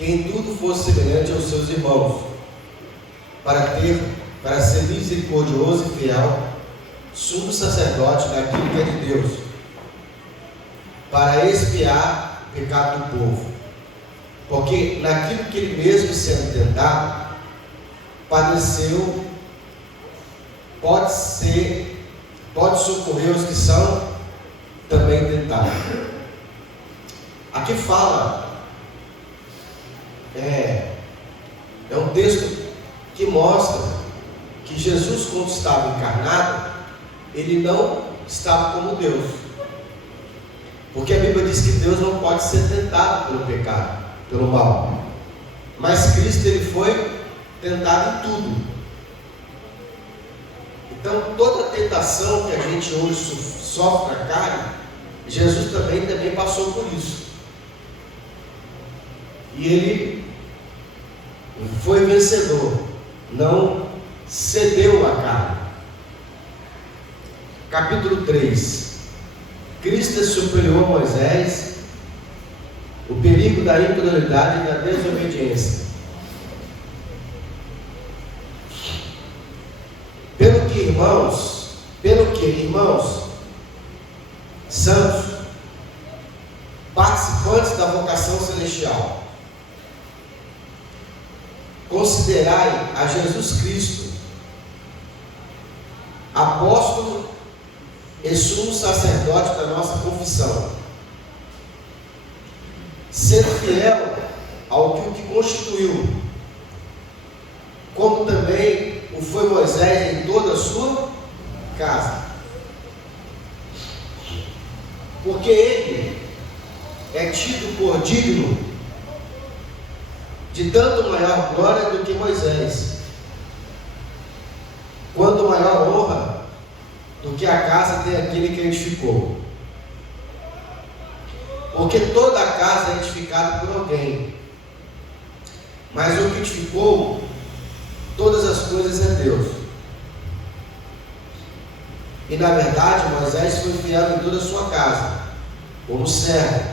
que em tudo fosse semelhante aos seus irmãos, para ser misericordioso e fiel, sumo sacerdote naquilo que é de Deus, para expiar o pecado do povo. Porque naquilo que ele mesmo sendo tentado, padeceu, pode socorrer os que são também tentados. Aqui fala, é um texto que mostra que Jesus, quando estava encarnado, ele não estava como Deus, porque a Bíblia diz que Deus não pode ser tentado pelo pecado, pelo mal, mas Cristo, ele foi tentado em tudo. Então toda a tentação que a gente hoje sofre na carne, Jesus também passou por isso, e ele foi vencedor, não cedeu à carne. Capítulo 3. Cristo é superior a Moisés, o perigo da incredulidade e da desobediência. Pelo que, irmãos santos, participantes da vocação celestial, considerai a Jesus Cristo apóstolo e sumo sacerdote da nossa confissão, sendo fiel ao que o que constituiu, como também o foi Moisés em toda a sua casa, porque ele é tido por digno de tanto maior glória do que Moisés, quanto maior honra do que a casa tem aquele que edificou. Porque toda a casa é edificada por alguém, mas o que edificou todas as coisas é Deus. E na verdade Moisés foi fiel em toda a sua casa, como servo,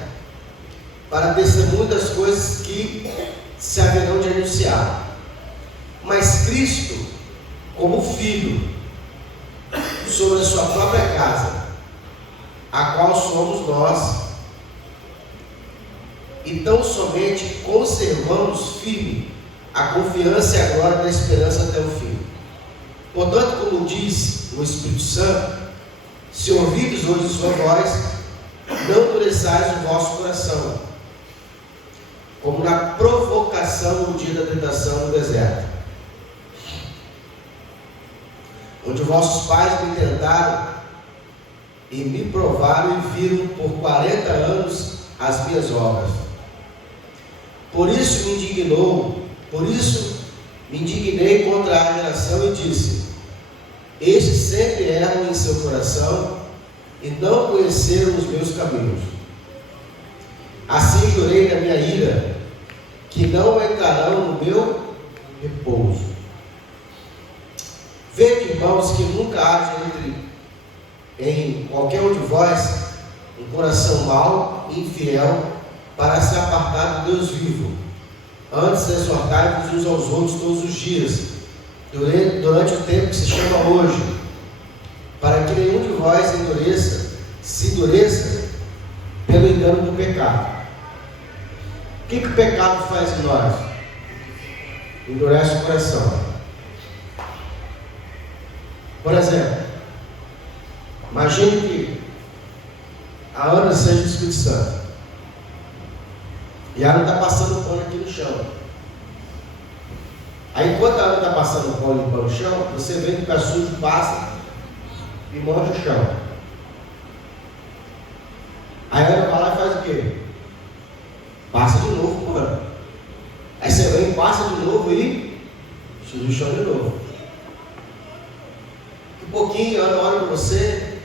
para testemunho das coisas que se haverão de anunciar. Mas Cristo, como filho, sobre a sua própria casa, a qual somos nós, e tão somente conservamos firme a confiança e a glória da esperança até o fim. Portanto, como diz o Espírito Santo, se ouvides hoje sua voz, não endureçais o vosso coração, como na provocação no dia da tentação no deserto, onde vossos pais me tentaram e me provaram e viram por 40 anos as minhas obras. Por isso me indignei contra a geração e disse: estes sempre erram em seu coração e não conheceram os meus caminhos. Assim jurei na minha ira, que não entrarão no meu repouso. Vede, irmãos, que nunca haja em qualquer um de vós um coração mau e infiel para se apartar do Deus vivo. Antes exortai-vos uns aos outros todos os dias, durante o tempo que se chama hoje, para que nenhum de vós se endureça pelo engano do pecado. O que o pecado faz em nós? Endurece o coração. Por exemplo, imagine que a Ana seja do Espírito Santo e a Ana está passando o pano aqui no chão. Aí, enquanto a Ana está passando o pano limpando o chão, você vê que o pé sujo passa e morde o chão. Aí a Ana vai lá e faz o quê? Passa de novo o pano. Aí você vem, passa de novo e suja o chão de novo. Um pouquinho, a Ana olha para você,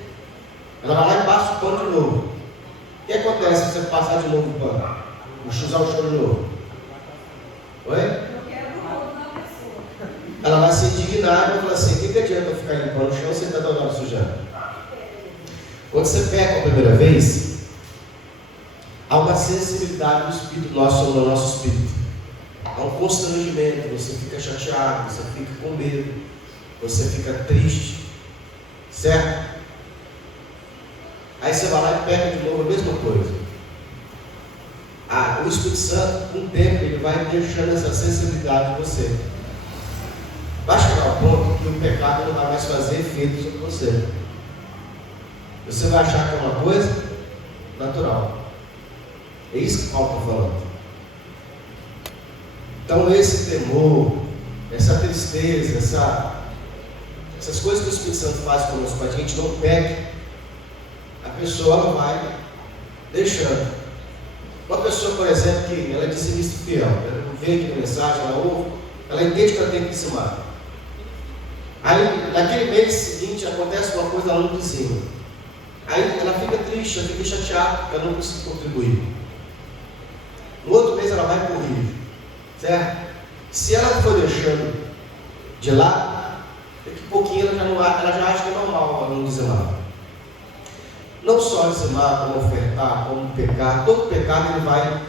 ela vai lá e passa o pano de novo. O que acontece se você passar de novo o pano? Enxugar o chão de novo? Oi? Ela vai se indignar e vai falar assim: o que adianta eu ficar limpando o chão se você está toda hora sujando? Quando você peca a primeira vez, há uma sensibilidade do Espírito nosso sobre o nosso Espírito. há um constrangimento, você fica chateado, você fica com medo, você fica triste, certo? Aí você vai lá e pega de novo a mesma coisa. O Espírito Santo, com o tempo, ele vai deixando essa sensibilidade em você. Vai chegar ao ponto que o pecado não vai mais fazer efeito sobre você. Você vai achar que é uma coisa natural. É isso que Paulo está falando. Então esse temor, essa tristeza, essas coisas que o Espírito Santo faz conosco, para que a gente não peque, a pessoa ela vai deixando. Uma pessoa, por exemplo, que ela é dizimista fiel, ela não vê aqui na mensagem, ela ouve, ela entende que ela tem que dizimar. Aí, naquele mês seguinte, acontece uma coisa, ela não dizima. Aí ela fica triste, ela fica chateada, porque ela não conseguiu contribuir. No outro mês ela vai e corrige, certo? Se ela for deixando de lado, daqui a pouquinho ela já acha que é normal ela não dizimar. Não só dizimar, como ofertar, como pecar, todo pecado ele vai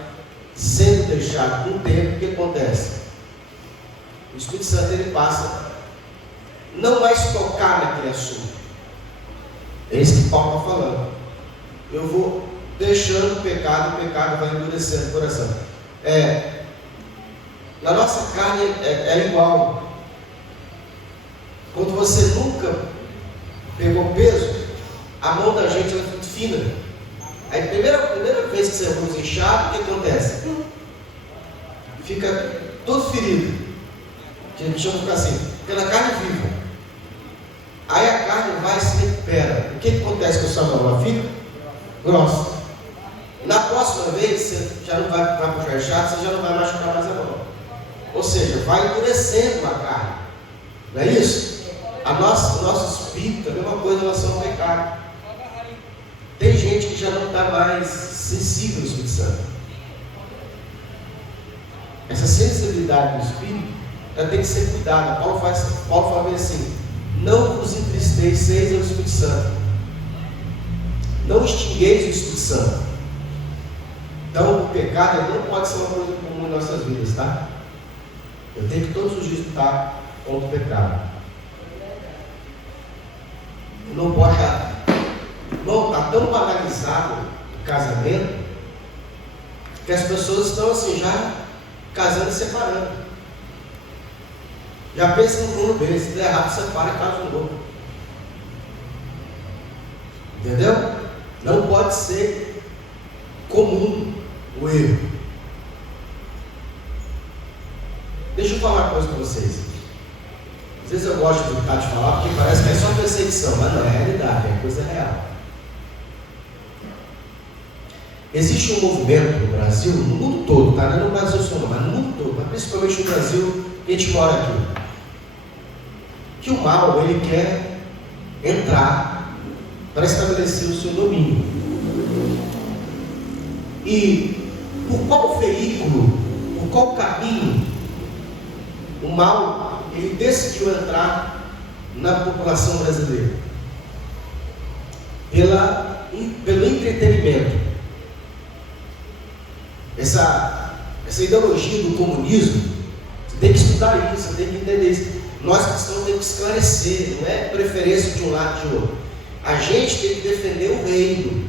sendo deixado com o tempo. O que acontece? O Espírito Santo ele passa não mais tocar naquele assunto. É isso que Paulo está falando. Eu vou deixando o pecado vai endurecendo o coração. Na nossa carne é igual. Quando você nunca pegou peso, a mão da gente é muito fina. Aí primeira vez que você usa inchado, o que acontece? Fica todo ferido. Que a gente chama de ficar assim, fica na carne viva. Aí a carne vai e se recupera. O que acontece com a sua mão? Ela fica grossa. Na próxima vez, você já não vai puxar inchado, você já não vai machucar mais a mão. Ou seja, vai endurecendo a carne. Não é isso? O nosso espírito é a mesma coisa em relação ao pecado. Tem gente que já não está mais sensível ao Espírito Santo. Essa sensibilidade do Espírito, ela tem que ser cuidada. Paulo fala assim: não vos entristeceis ao Espírito Santo. Não extingueis o Espírito Santo. Então o pecado não pode ser uma coisa comum em nossas vidas, tá? Eu tenho que todos os dias lutar contra o pecado. Não pode estar. Não, está tão banalizado o casamento que as pessoas estão assim, já casando e separando. Já pensa no mundo bem, se der errado, separa e casa de novo. Entendeu? Não pode ser comum o erro. Deixa eu falar uma coisa para vocês. Às vezes eu gosto de falar porque parece que é só perseguição, mas não é realidade, é coisa real. Existe um movimento no Brasil, no mundo todo, tá? Não é no Brasil só não, mas no mundo todo, mas principalmente no Brasil, que a gente mora aqui, que o mal, ele quer entrar para estabelecer o seu domínio. E por qual veículo, por qual caminho, o mal, ele decidiu entrar na população brasileira? Pelo entretenimento. Essa ideologia do comunismo, você tem que estudar isso, você tem que entender isso. Nós cristãos temos que esclarecer, não é preferência de um lado ou de outro. A gente tem que defender o reino.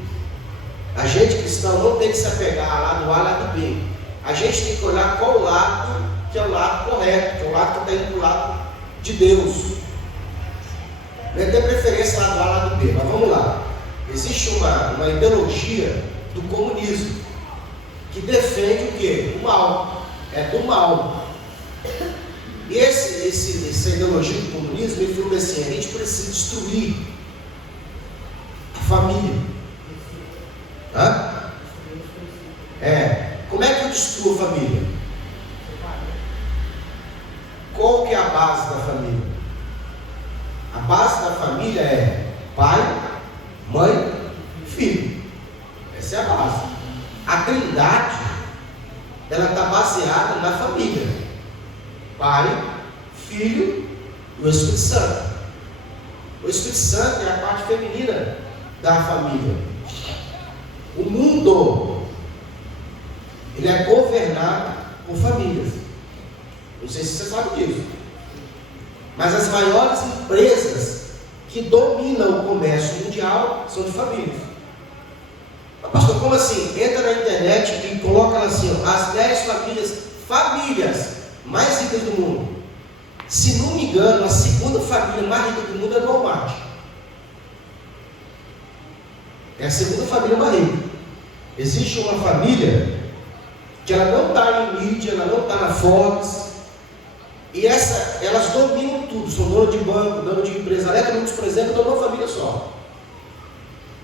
A gente cristão não tem que se apegar a lado A, lado B. A gente tem que olhar qual lado que é o lado correto, que é o lado que está indo para o lado de Deus. Não é ter preferência lado A, lado B, mas vamos lá. Existe uma ideologia do comunismo que defende o quê? O mal. É do mal. E essa ideologia do comunismo, ele falou assim: a gente precisa destruir a família. Hã? Como é que eu destruo a família? Qual que é a base da família? A base da família é pai, mãe, filho. Essa é a base. A Trindade, ela está baseada na família: Pai, Filho e o Espírito Santo. O Espírito Santo é a parte feminina da família. O mundo, ele é governado por famílias. Não sei se você sabe disso. Mas as maiores empresas que dominam o comércio mundial são de famílias. Mas, pastor, como assim? Entra na internet e coloca lá assim, ó, as 10 famílias mais ricas do mundo. Se não me engano, a segunda família mais rica do mundo é do Walmart. É a segunda família mais rica. Existe uma família que ela não está em mídia, ela não está na Forbes, e elas dominam tudo, são donas de banco, donas de empresa. A Electrolux, por exemplo, é uma família só.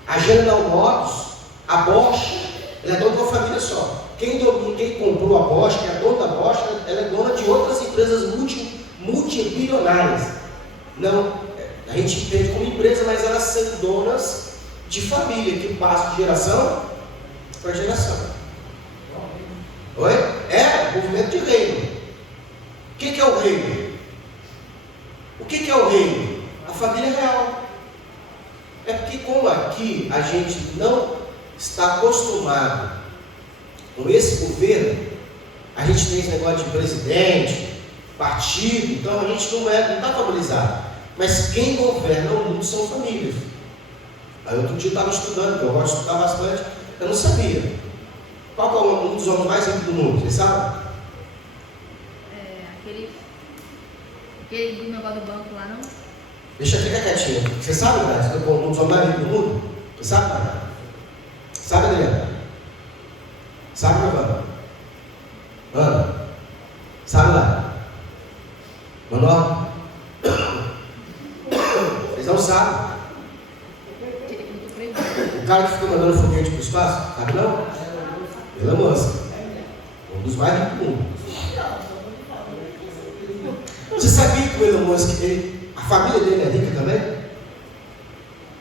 A General Motors, a Bosch, ela é dona de uma família só. Quem comprou a Bosch, que é a dona da Bosch, ela é dona de outras empresas multibilionárias. Não, a gente entende como empresa, mas elas são donas de família, que passam de geração para geração. Oi? É movimento de reino. O que é o reino? O que é o reino? A família real. É porque como aqui a gente não está acostumado com esse governo, a gente tem esse negócio de presidente, partido, então a gente não está familiarizado. Mas quem governa o mundo são famílias. Aí outro dia eu estava estudando, que eu gosto de estudar bastante, eu não sabia. Qual que é um dos homens mais ricos do mundo? Vocês sabem? Aquele do negócio do banco lá, não? Deixa eu ficar quietinho. Você sabe, Brás? Um dos homens mais ricos do mundo? Você sabe, Brás? Sabe, Adriano? Sabe, Giovanna? Ana? Sabe lá? Manuel? Vocês não sabem. O cara que fica mandando foguete para o espaço, sabe não? Elon Musk. Um dos mais ricos do mundo. Você sabia que o Elon Musk, a família dele é rica também?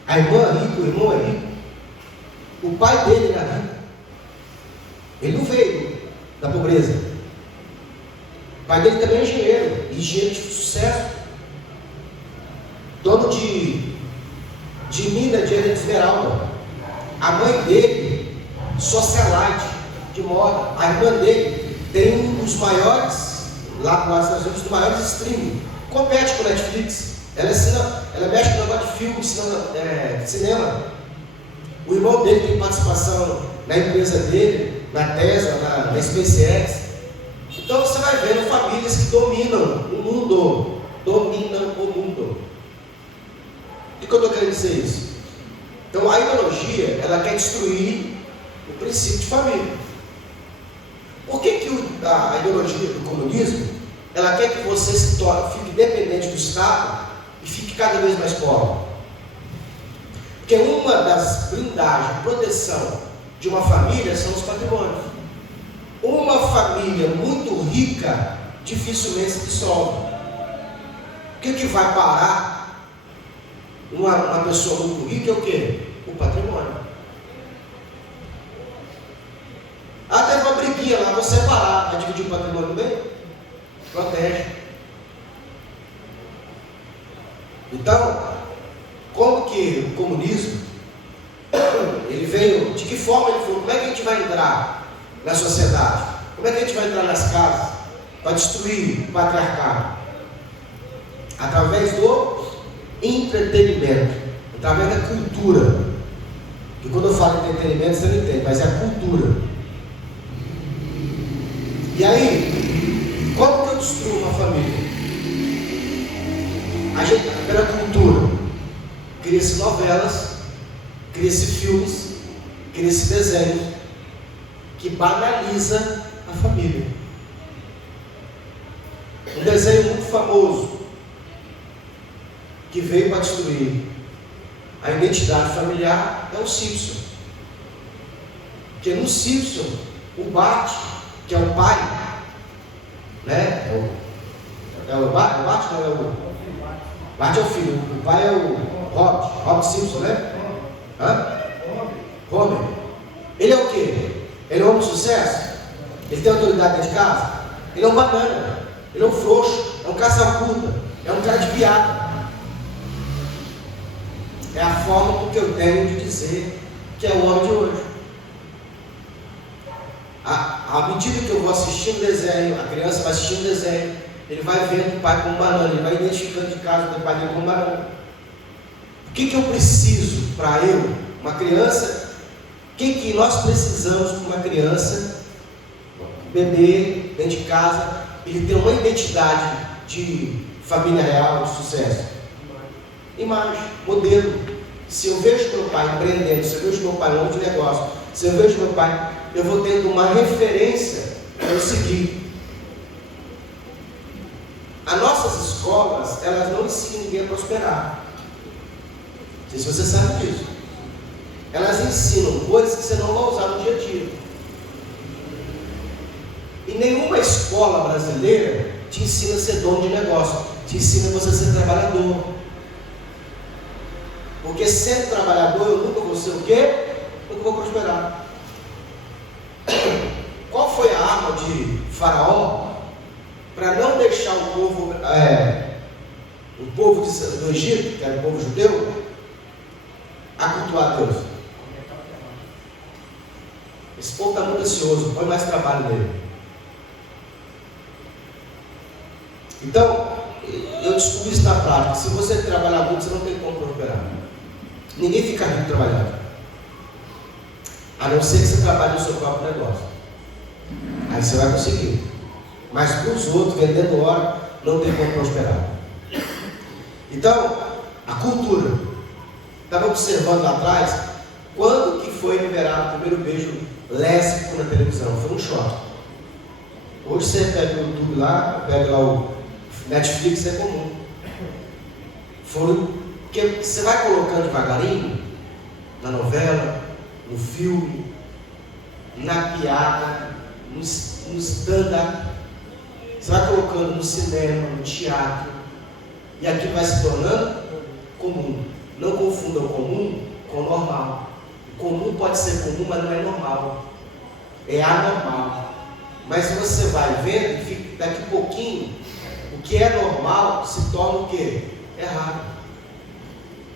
A irmã é rica, o irmão é rico. O pai dele era rico. Ele não veio da pobreza. O pai dele também é engenheiro, engenheiro de sucesso. Dono de mina de esmeralda. A mãe dele, socialite, de moda. A irmã dele tem um dos maiores, lá nos Estados Unidos, dos maiores streaming. Compete com o Netflix. Ela mexe com o negócio de filme, cinema. O irmão dele tem participação na empresa dele, na Tesla, na SpaceX. Então você vai vendo famílias que dominam o mundo. Dominam o mundo. O que eu estou querendo dizer isso? Então a ideologia, ela quer destruir o princípio de família. Por que a ideologia do comunismo, ela quer que você fique dependente do Estado e fique cada vez mais pobre? Porque uma das blindagens, proteção de uma família são os patrimônios. Uma família muito rica dificilmente se dissolve. O que vai parar uma pessoa muito rica é o quê? O patrimônio. Teve uma briguinha lá, vou separar, vai dividir o patrimônio bem? Protege. Então, como que o comunismo, ele veio, de que forma ele foi, como é que a gente vai entrar na sociedade? Como é que a gente vai entrar nas casas para destruir o patriarcado? Através do entretenimento, através da cultura. Que quando eu falo entretenimento você não entende, mas é a cultura. E aí, como que eu destruo uma família? A gente, pela cultura, cria-se novelas, cria-se filmes, cria-se desenhos que banaliza a família. Um desenho muito famoso que veio para destruir a identidade familiar é o Simpson. Porque no Simpson, o Bart, que é o pai, né? Bart não é o. Bart é o filho, o pai é o Hobbit Simpson, né? Homer. Ele é o quê? Ele é um homem de sucesso? Ele tem autoridade dentro de casa? Ele é um banana, ele é um frouxo, é um caça-curta, é um cara de piada. É a forma que eu tenho de dizer que é o homem de hoje. À medida que eu vou assistindo desenho, a criança vai assistindo desenho, ele vai vendo o pai como banana, ele vai identificando de casa do pai dele como banana. O que eu preciso para eu, uma criança, o que nós precisamos para uma criança, bebê, dentro de casa, ele ter uma identidade de família real, de sucesso? Imagem, modelo. Se eu vejo meu pai empreendendo, se eu vejo meu pai longe de negócio, se eu vejo meu pai, eu vou tendo uma referência para eu seguir. As nossas escolas, elas não ensinam ninguém a prosperar. Não sei se você sabe disso. Elas ensinam coisas que você não vai usar no dia a dia. E nenhuma escola brasileira te ensina a ser dono de negócio, te ensina você a ser trabalhador. Porque sendo trabalhador eu nunca vou ser o quê? Nunca vou prosperar. Qual foi a arma de Faraó para não deixar o povo do Egito, que era o povo judeu, a cultuar Deus? Esse povo está muito ansioso, põe mais trabalho nele. Então, eu descobri isso na prática. Se você trabalhar muito, você não tem como prosperar. Ninguém fica rico trabalhando, a não ser que você trabalhe no seu próprio negócio. Aí você vai conseguir. Mas para os outros, vendendo hora, não tem como prosperar. Então, a cultura. Estava observando lá atrás, quando que foi liberado o primeiro beijo lésbico na televisão? Foi um choque. Hoje você pega o YouTube lá, pega lá o Netflix, é comum. Porque você vai colocando devagarinho na novela, no filme, na piada, no stand-up. Você vai colocando no cinema, no teatro, e aquilo vai se tornando comum. Não confunda o comum com o normal. O comum pode ser comum, mas não é normal. É anormal. Mas você vai vendo, e daqui a pouquinho, o que é normal se torna o quê? Errado.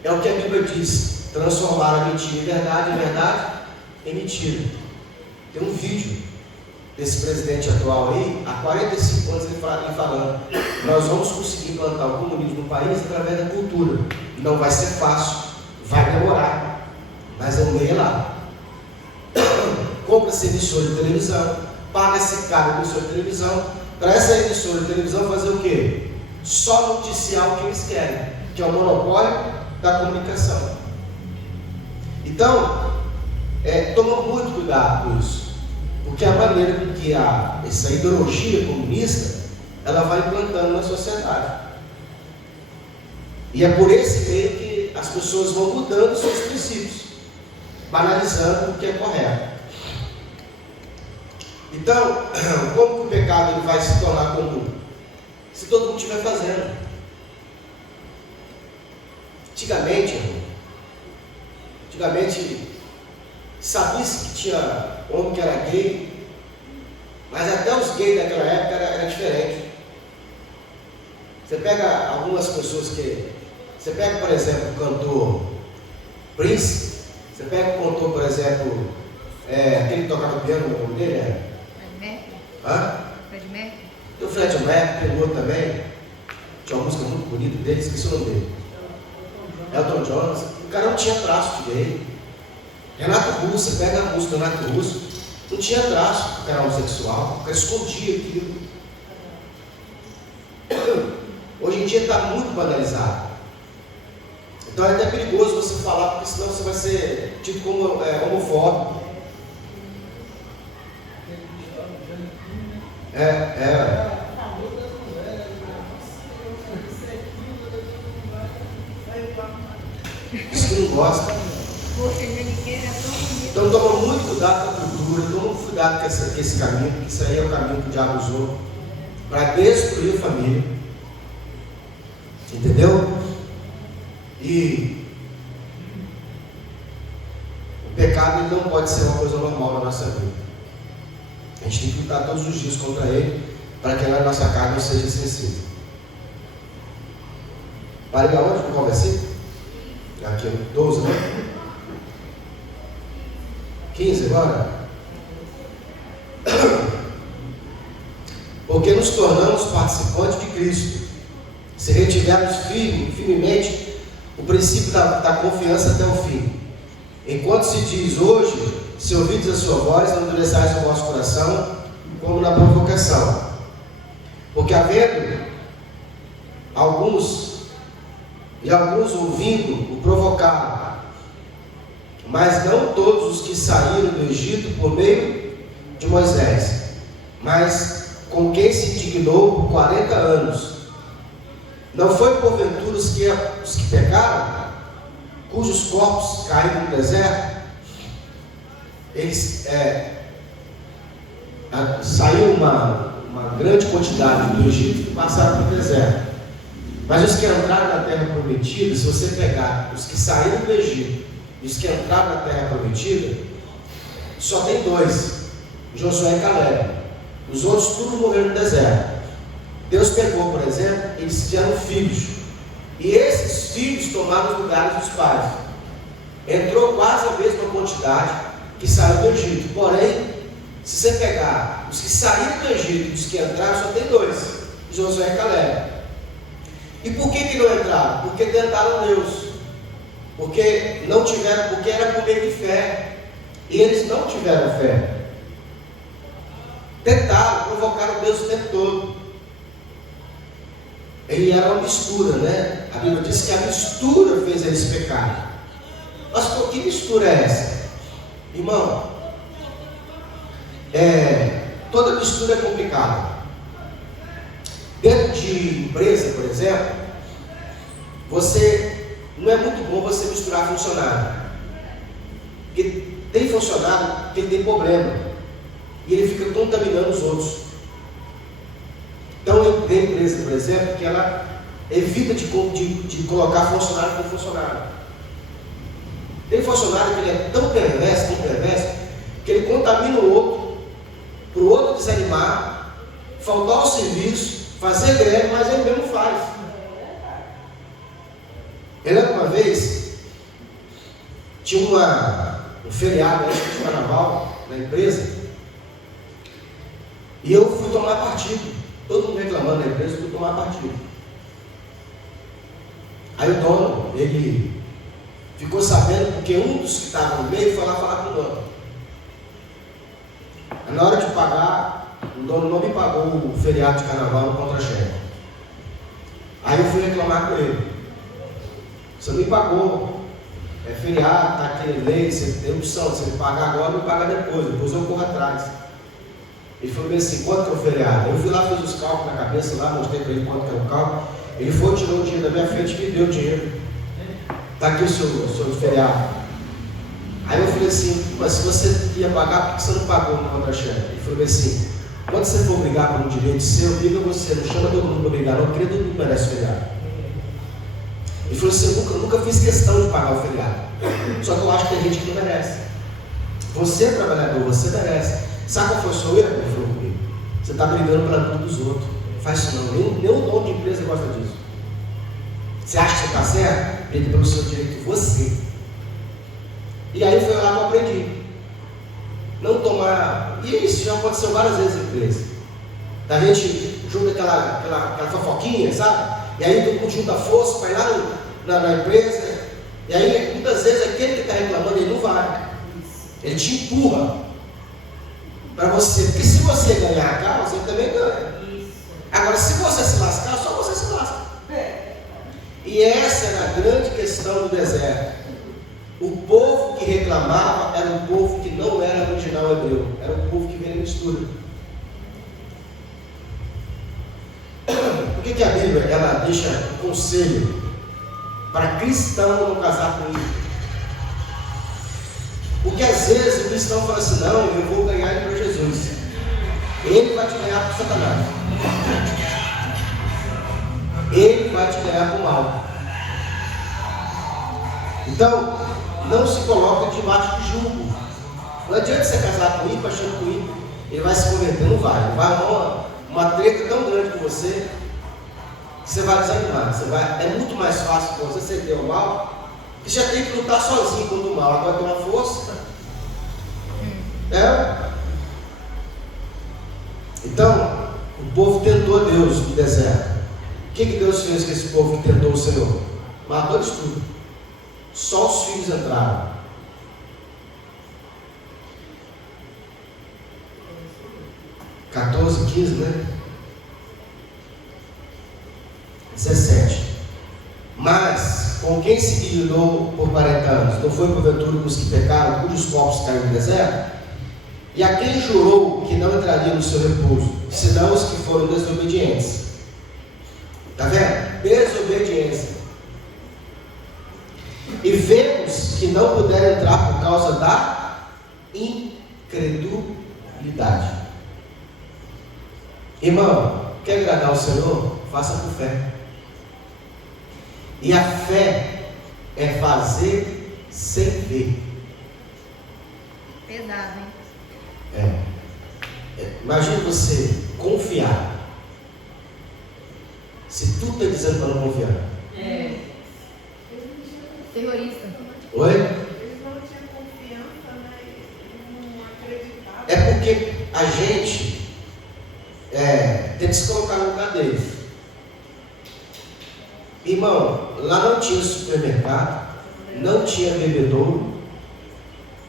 É o que a Bíblia diz: transformar a mentira em verdade, a verdade em mentira. Tem um vídeo desse presidente atual aí, há 45 anos ele falando: nós vamos conseguir implantar o comunismo no país através da cultura. Não vai ser fácil, vai demorar, mas eu leio lá. Compra-se emissora de televisão, paga-se caro emissora de televisão, para essa emissora de televisão fazer o quê? Só noticiar o que eles querem, que é o monopólio da comunicação. Então, toma muito cuidado com isso, porque a maneira com que essa ideologia comunista, ela vai implantando na sociedade. E é por esse meio que as pessoas vão mudando seus princípios, banalizando o que é correto. Então, como que o pecado ele vai se tornar comum? Se todo mundo estiver fazendo. Antigamente, sabia-se que tinha homem que era gay, mas até os gays daquela época era diferente. Você pega algumas pessoas você pega, por exemplo, o cantor Prince, você pega o cantor, por exemplo, aquele que tocava piano, o nome dele é? Fred Mercury. Hã? Fred Mercury. Tem o Fred Mercury, tem o outro também. Tinha uma música muito bonita dele, esqueci o nome dele. Elton John. O cara não tinha traço de gay. Renato Russo, você pega a música do Renato Russo, não tinha traço, o cara era homossexual, o cara escondia aquilo. Hoje em dia está muito banalizado. Então é até perigoso você falar, porque senão você vai ser tipo como homofóbico. Isso que não gosta. Então toma muito cuidado com a cultura, toma muito cuidado com esse caminho, porque isso aí é o caminho que o diabo usou para destruir a família. Entendeu? E o pecado ele não pode ser uma coisa normal na nossa vida. A gente tem que lutar todos os dias contra ele, para que a nossa carne não seja sensível. Parei aonde? Qual versículo? Aqui, 12, né? 15 agora? porque nos tornamos participantes de Cristo, se retivermos firmemente o princípio da confiança até o fim. Enquanto se diz hoje, se ouvides a sua voz, não endureçais o vosso coração, como na provocação. Porque havendo alguns ouvindo o provocaram, mas não todos os que saíram do Egito por meio de Moisés, mas com quem se indignou por 40 anos. Não foi porventura os que pecaram, cujos corpos caíram no deserto? Eles saiu uma grande quantidade do Egito e passaram para o deserto. Mas os que entraram na terra prometida, se você pegar os que saíram do Egito e os que entraram na terra prometida, só tem 2, Josué e Caleb. Os outros tudo morreram no deserto. Deus pegou, por exemplo, eles tiveram filhos, e esses filhos tomaram os lugares dos pais. Entrou quase a mesma quantidade que saiu do Egito. Porém, se você pegar os que saíram do Egito e os que entraram, só tem 2, Josué e Caleb. E por que não entraram? Porque tentaram Deus, porque era por meio de fé, e eles não tiveram fé. Tentaram, provocaram Deus o tempo todo. Ele era uma mistura, né? A Bíblia diz que a mistura fez eles pecarem. Mas por que mistura é essa? Irmão, toda mistura é complicada. Dentro de empresa, por exemplo, não é muito bom você misturar funcionário. Porque tem funcionário que tem problema e ele fica contaminando os outros. Então tem empresa, por exemplo, que ela evita de colocar funcionário por funcionário. Tem funcionário que ele é tão perverso, que ele contamina o outro, para o outro desanimar, faltar ao serviço, fazer greve, mas ele mesmo faz. Eu lembro uma vez, tinha um feriado de carnaval na empresa, e eu fui tomar partido. Todo mundo reclamando da empresa, eu fui tomar partido. Aí o dono, ele ficou sabendo, porque um dos que estava no meio foi lá falar com o dono. Aí, na hora de pagar, o dono não me pagou o feriado de carnaval no contra-cheque. Aí eu fui reclamar com ele. Você me pagou, é feriado, está aquele lei, você tem opção, se ele pagar agora, me paga depois eu corro atrás. Ele falou assim, quanto que é o feriado? Eu fui lá, fiz os cálculos na cabeça lá, mostrei para ele quanto que é o cálculo. Ele foi, tirou o dinheiro da minha frente e me deu o dinheiro. Está aqui o seu feriado. Aí eu falei assim, mas se você ia pagar, por que você não pagou no contra-cheque? Ele falou assim, quando você for brigar por um direito seu, briga você, não chama todo mundo para brigar, não, porque todo mundo merece feriado. Ele falou assim, eu nunca fiz questão de pagar o feriado. Só que eu acho que tem gente que não merece. Você, trabalhador, você merece. Sabe qual foi o seu erro? Ele falou comigo. Você está brigando pela vida dos outros. Não faz isso não. Nem o dono de empresa gosta disso. Você acha que você está certo? Briga pelo seu direito, você. E aí foi lá que eu aprendi. Não tomar. E isso já aconteceu várias vezes em empresa. A gente junta aquela fofoquinha, sabe? E aí todo mundo junta força para ir lá na empresa. E aí muitas vezes aquele que está reclamando, ele não vai. Ele te empurra para você. Porque se você ganhar a causa, ele também ganha. Agora, se você se lascar, só você se lasca. E essa era a grande questão do deserto. O povo que reclamava era um povo que não era original hebreu. Era um povo que veio em mistura. Por que a Bíblia ela deixa um conselho para cristão não casar com ímpio? Porque às vezes o cristão fala assim, não, eu vou ganhar ele para Jesus. Ele vai te ganhar para Satanás. Ele vai te ganhar com o mal. Então, não se coloca debaixo de julgo. Não adianta você casar com o ímpio, achando que o ímpio ele vai se converter, não vai. Ele vai arrumar uma treta tão grande com você, que você vai desanimar. É muito mais fácil para você ceder ao mal, que já tem que lutar sozinho contra o mal. Agora tem uma força. Então, O povo tentou Deus no deserto. O que Deus fez com esse povo que tentou o Senhor? Matou eles tudo. Só os filhos entraram. (14, 15, né? 17. Mas com quem se dignou por 40 anos? Não foi porventura com os que pecaram, cujos corpos caíram no deserto? E a quem jurou que não entraria no seu repouso, senão os que foram desobedientes? Está vendo? Desobediência. E vemos que não puderam entrar por causa da incredulidade. Irmão, quer agradar o Senhor? Faça por fé. E a fé é fazer sem ver. Pesado, hein? Imagina você confiar. Se tudo está dizendo para não confiar. Terrorista. Oi? Eles não tinham confiança, né? Eles não acreditavam. É porque a gente tem que se colocar no lugar deles. Irmão, lá não tinha supermercado, não tinha bebedouro,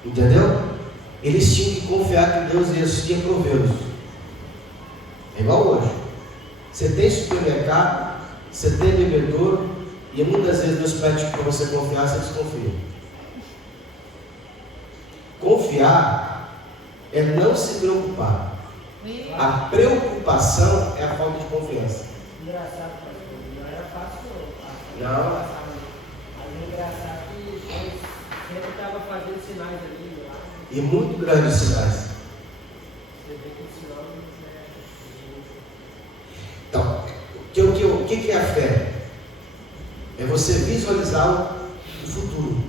entendeu? Eles tinham que confiar que Deus ia provê-los. É igual hoje. Você tem supermercado, você tem bebedouro, e muitas vezes Deus pede para você confiar, você desconfia. Confiar é não se preocupar. A preocupação é a falta de confiança. Engraçado, pastor, não era fácil não. Não. Mas engraçado que Deus sempre estava fazendo sinais ali lá. E muito grandes sinais. Você vê que o sinal Então, o que é a fé? É você visualizar o futuro.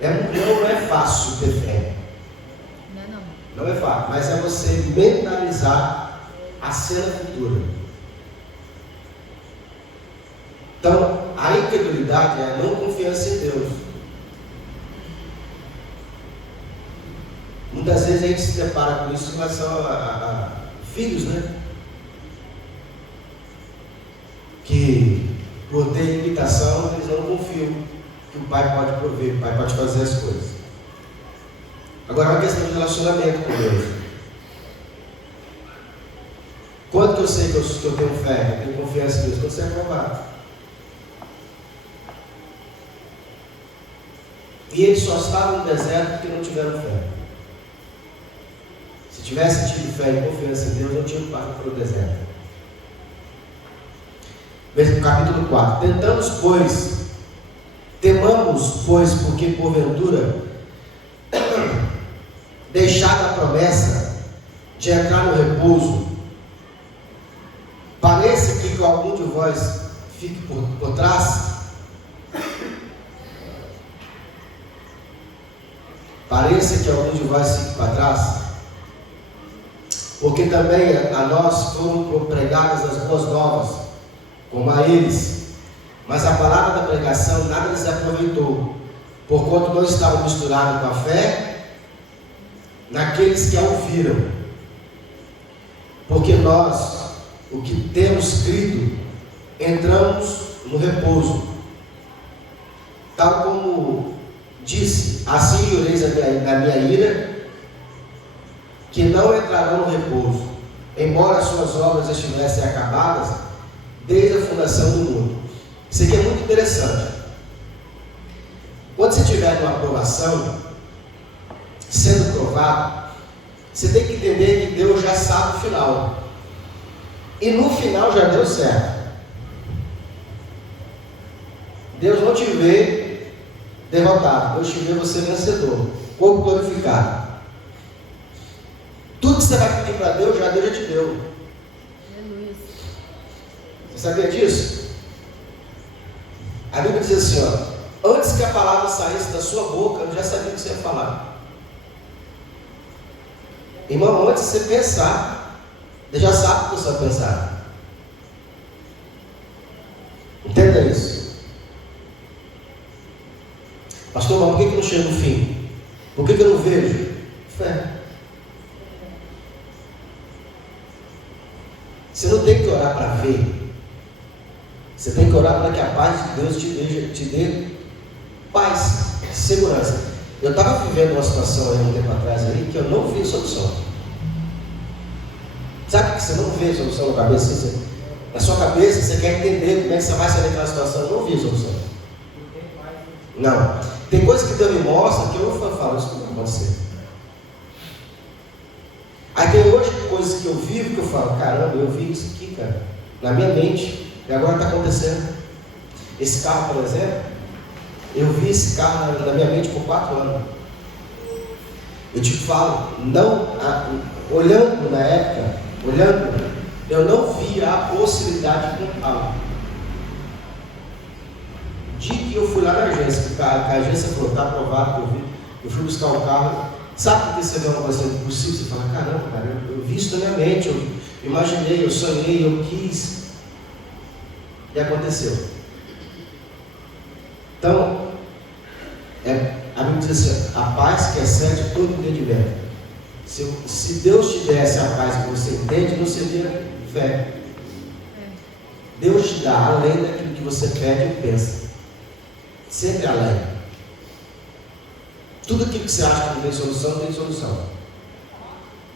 Não é fácil ter fé. Não é fácil, mas é você mentalizar a cena futura. Então, a incredulidade é a não confiança em Deus. Muitas vezes a gente se depara com isso em relação a filhos, né? Que por ter limitação, eles não confiam que o pai pode prover, que o pai pode fazer as coisas. Agora é uma questão de relacionamento com Deus. Quando que eu sei que eu tenho fé, que eu tenho confiança em Deus? Quando você é provado. E eles só estavam no deserto porque não tiveram fé. Se tivessem tido fé e confiança em Deus, não tinham passado pelo deserto. Capítulo 4. Temamos, pois, porque porventura, deixada a promessa de entrar no repouso, pareça que algum de vós fique por trás. Pareça que algum de vós fique para trás. Porque também a nós foram pregadas as boas novas, como a eles. Mas a palavra da pregação nada lhes aproveitou, porquanto não estava misturado com a fé naqueles que a ouviram. Porque nós, o que temos crido, entramos no repouso. Tal como disse, assim jureis na minha ira, que não entrarão no repouso, embora as suas obras estivessem acabadas desde a fundação do mundo. Isso aqui é muito interessante. Quando você estiver numa aprovação, sendo provado, você tem que entender que Deus já sabe o final. E no final já deu certo. Deus não te vê derrotado, Deus te vê você vencedor, corpo glorificado. Tudo que você vai pedir para Deus já te deu. Você sabia disso? A Bíblia diz assim, antes que a palavra saísse da sua boca, eu já sabia o que você ia falar. Irmão, antes de você pensar, Deus já sabe o que você vai pensar. Entenda isso. Pastor, mas por que não chega no fim? Por que eu não vejo? Fé. Você não tem que orar para ver. Você tem que orar para que a paz de Deus te dê paz, segurança. Eu estava vivendo uma situação aí um tempo atrás aí, que eu não vi solução. Sabe que você não vê solução na cabeça? Na sua cabeça você quer entender como é que você vai sair daquela situação. Eu não vi solução. Não. Tem coisas que Deus me mostra que eu falo, isso não vai acontecer. Aí tem hoje coisas que eu vivo que eu falo, caramba, eu vi isso aqui, cara, na minha mente, e agora está acontecendo. Esse carro, por exemplo, eu vi esse carro na minha mente por 4 anos. Eu te falo, olhando na época, eu não via a possibilidade de comprá-lo. De que eu fui lá na agência, que a agência falou, está aprovado, eu fui buscar o carro. Sabe por que você vê uma coisa impossível? Você fala, caramba, cara, eu vi isso na minha mente, eu imaginei, eu sonhei, eu quis. E aconteceu. Então, a Bíblia diz assim, a paz que excede todo entendimento. Se Deus te desse a paz que você entende, não seria fé. Deus te dá além daquilo que você pede e pensa. Sempre além. Tudo aquilo que você acha que não tem solução, tem solução.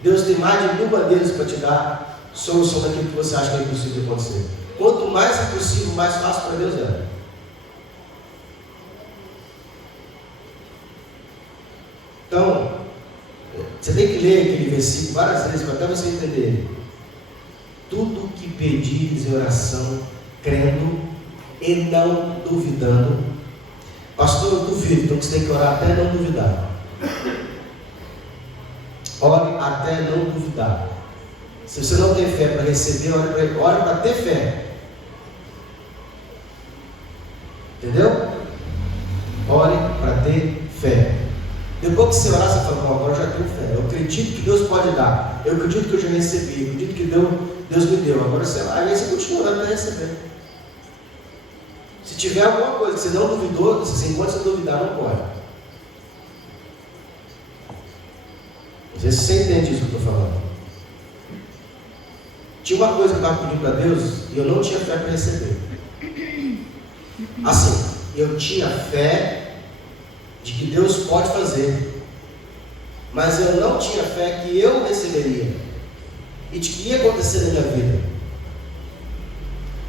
Deus tem mais de 1000 maneiras para te dar solução daquilo que você acha que é impossível de acontecer. Quanto mais impossível, mais fácil para Deus é. Então, você tem que ler aquele versículo várias vezes, até você entender. Tudo que pedires em oração, crendo e não duvidando. Pastor, eu duvido, então você tem que orar até não duvidar. Ore até não duvidar. Se você não tem fé para receber, ore para ter fé. Entendeu? Ore para ter fé. Depois que você orar, você fala, agora eu já tenho fé. Eu acredito que Deus pode dar. Eu acredito que eu já recebi. Eu acredito que Deus me deu. Agora você vai, aí você continua orando para receber. Se tiver alguma coisa que você não duvidou, enquanto você duvidar, não pode. Não sei se você entende isso que eu estou falando. Tinha uma coisa que eu estava pedindo para Deus e eu não tinha fé para receber. Assim, eu tinha fé de que Deus pode fazer, mas eu não tinha fé que eu receberia e de que ia acontecer na minha vida.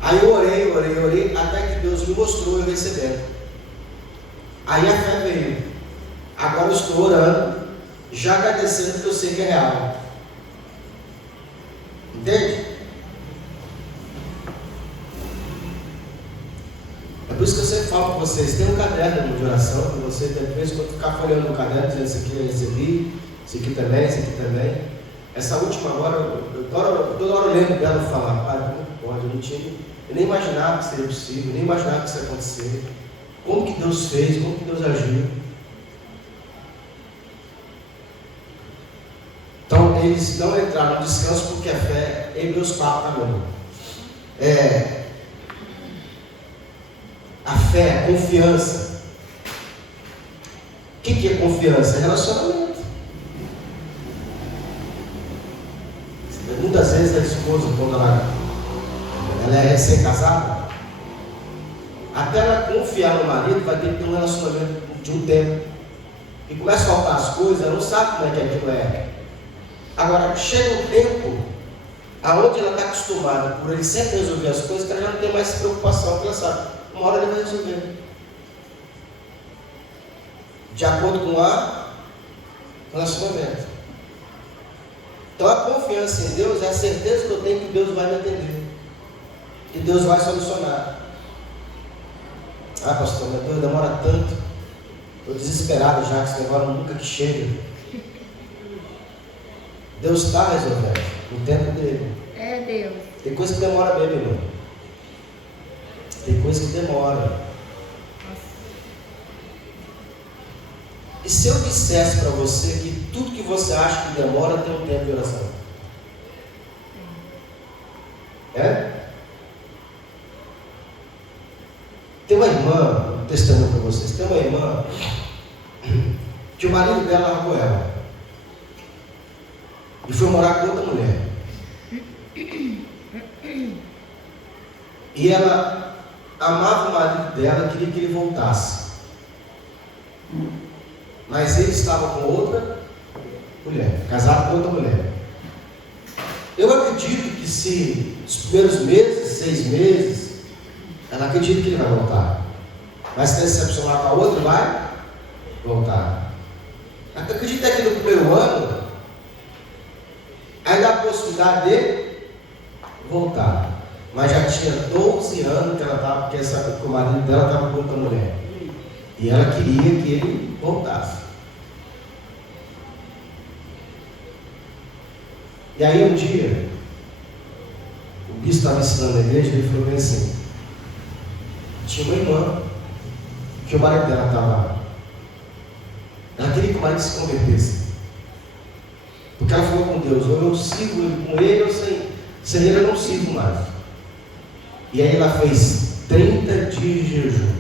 Aí eu orei, até que Deus me mostrou eu recebendo. Aí a fé veio. Agora eu estou orando, já agradecendo porque eu sei que é real. Entende? É por isso que eu sempre falo para vocês, tem um caderno de oração, para você depois ficar folheando no caderno, dizendo isso aqui eu recebi, isso aqui também. Essa última agora, toda hora eu lembro dela e falar, pai, como pode? Eu nem imaginava que seria possível, nem imaginava que isso ia acontecer. Como que Deus fez, como que Deus agiu. Então eles não entraram no descanso porque a fé, Hebreus 4 também. A fé, a confiança. O que é confiança? É relacionamento. Muitas vezes a esposa, quando ela é recém-casada, até ela confiar no marido, vai ter que ter um relacionamento de um tempo. E começa a faltar as coisas, ela não sabe como é que aquilo é. Agora, chega um tempo aonde ela está acostumada por ele sempre resolver as coisas, que ela já não tem mais preocupação, porque ela sabe, uma hora ele vai resolver. De acordo com o relacionamento. Então a confiança em Deus é a certeza que eu tenho que Deus vai me atender. Que Deus vai solucionar. Ah, pastor, meu Deus, demora tanto. Estou desesperado já, que esse negócio nunca que chega. Deus está resolvendo no tempo dele. É Deus. Tem coisa que demora mesmo, irmão. Tem coisa que demora. E se eu dissesse para você que tudo que você acha que demora tem um tempo de oração? Tem uma irmã, um testemunho para vocês, tem uma irmã que o marido dela largou ela e foi morar com outra mulher. E ela amava o marido dela, queria que ele voltasse. Mas ele estava com outra mulher, casado com outra mulher. Eu acredito que se nos primeiros meses, 6 meses, ela acredita que ele vai voltar. Mas se decepcionar com a outra, vai voltar. Acredita que no primeiro ano ainda há a possibilidade de voltar. Mas já tinha 12 anos que ela estava, porque que o marido dela estava com outra mulher. E ela queria que ele voltasse. E aí um dia, o bispo estava ensinando na igreja, ele falou bem assim, tinha uma irmã, que o marido dela estava, ela queria que o marido se convertesse. Porque ela falou com Deus, ou eu sigo ele com ele, ou sem ele eu não sigo mais. E aí ela fez 30 dias de jejum.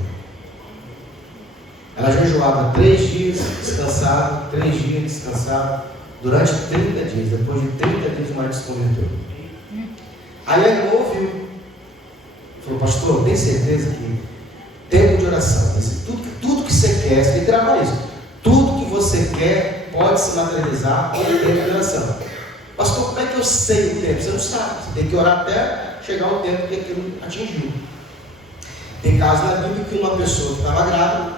Ela jejuava 3 dias, descansava, 3 dias, descansava, durante 30 dias. Depois de 30 dias o marido se converteu. Aí a irmã ouviu. Falou, pastor, tem certeza que tempo de oração, tudo que você quer, você tem que gravar isso. Tudo que você quer pode se materializar com o tempo de oração. Pastor, como é que eu sei o tempo? Você não sabe, você tem que orar até chegar o tempo que aquilo atingiu. Tem casos na Bíblia que uma pessoa que estava grávida,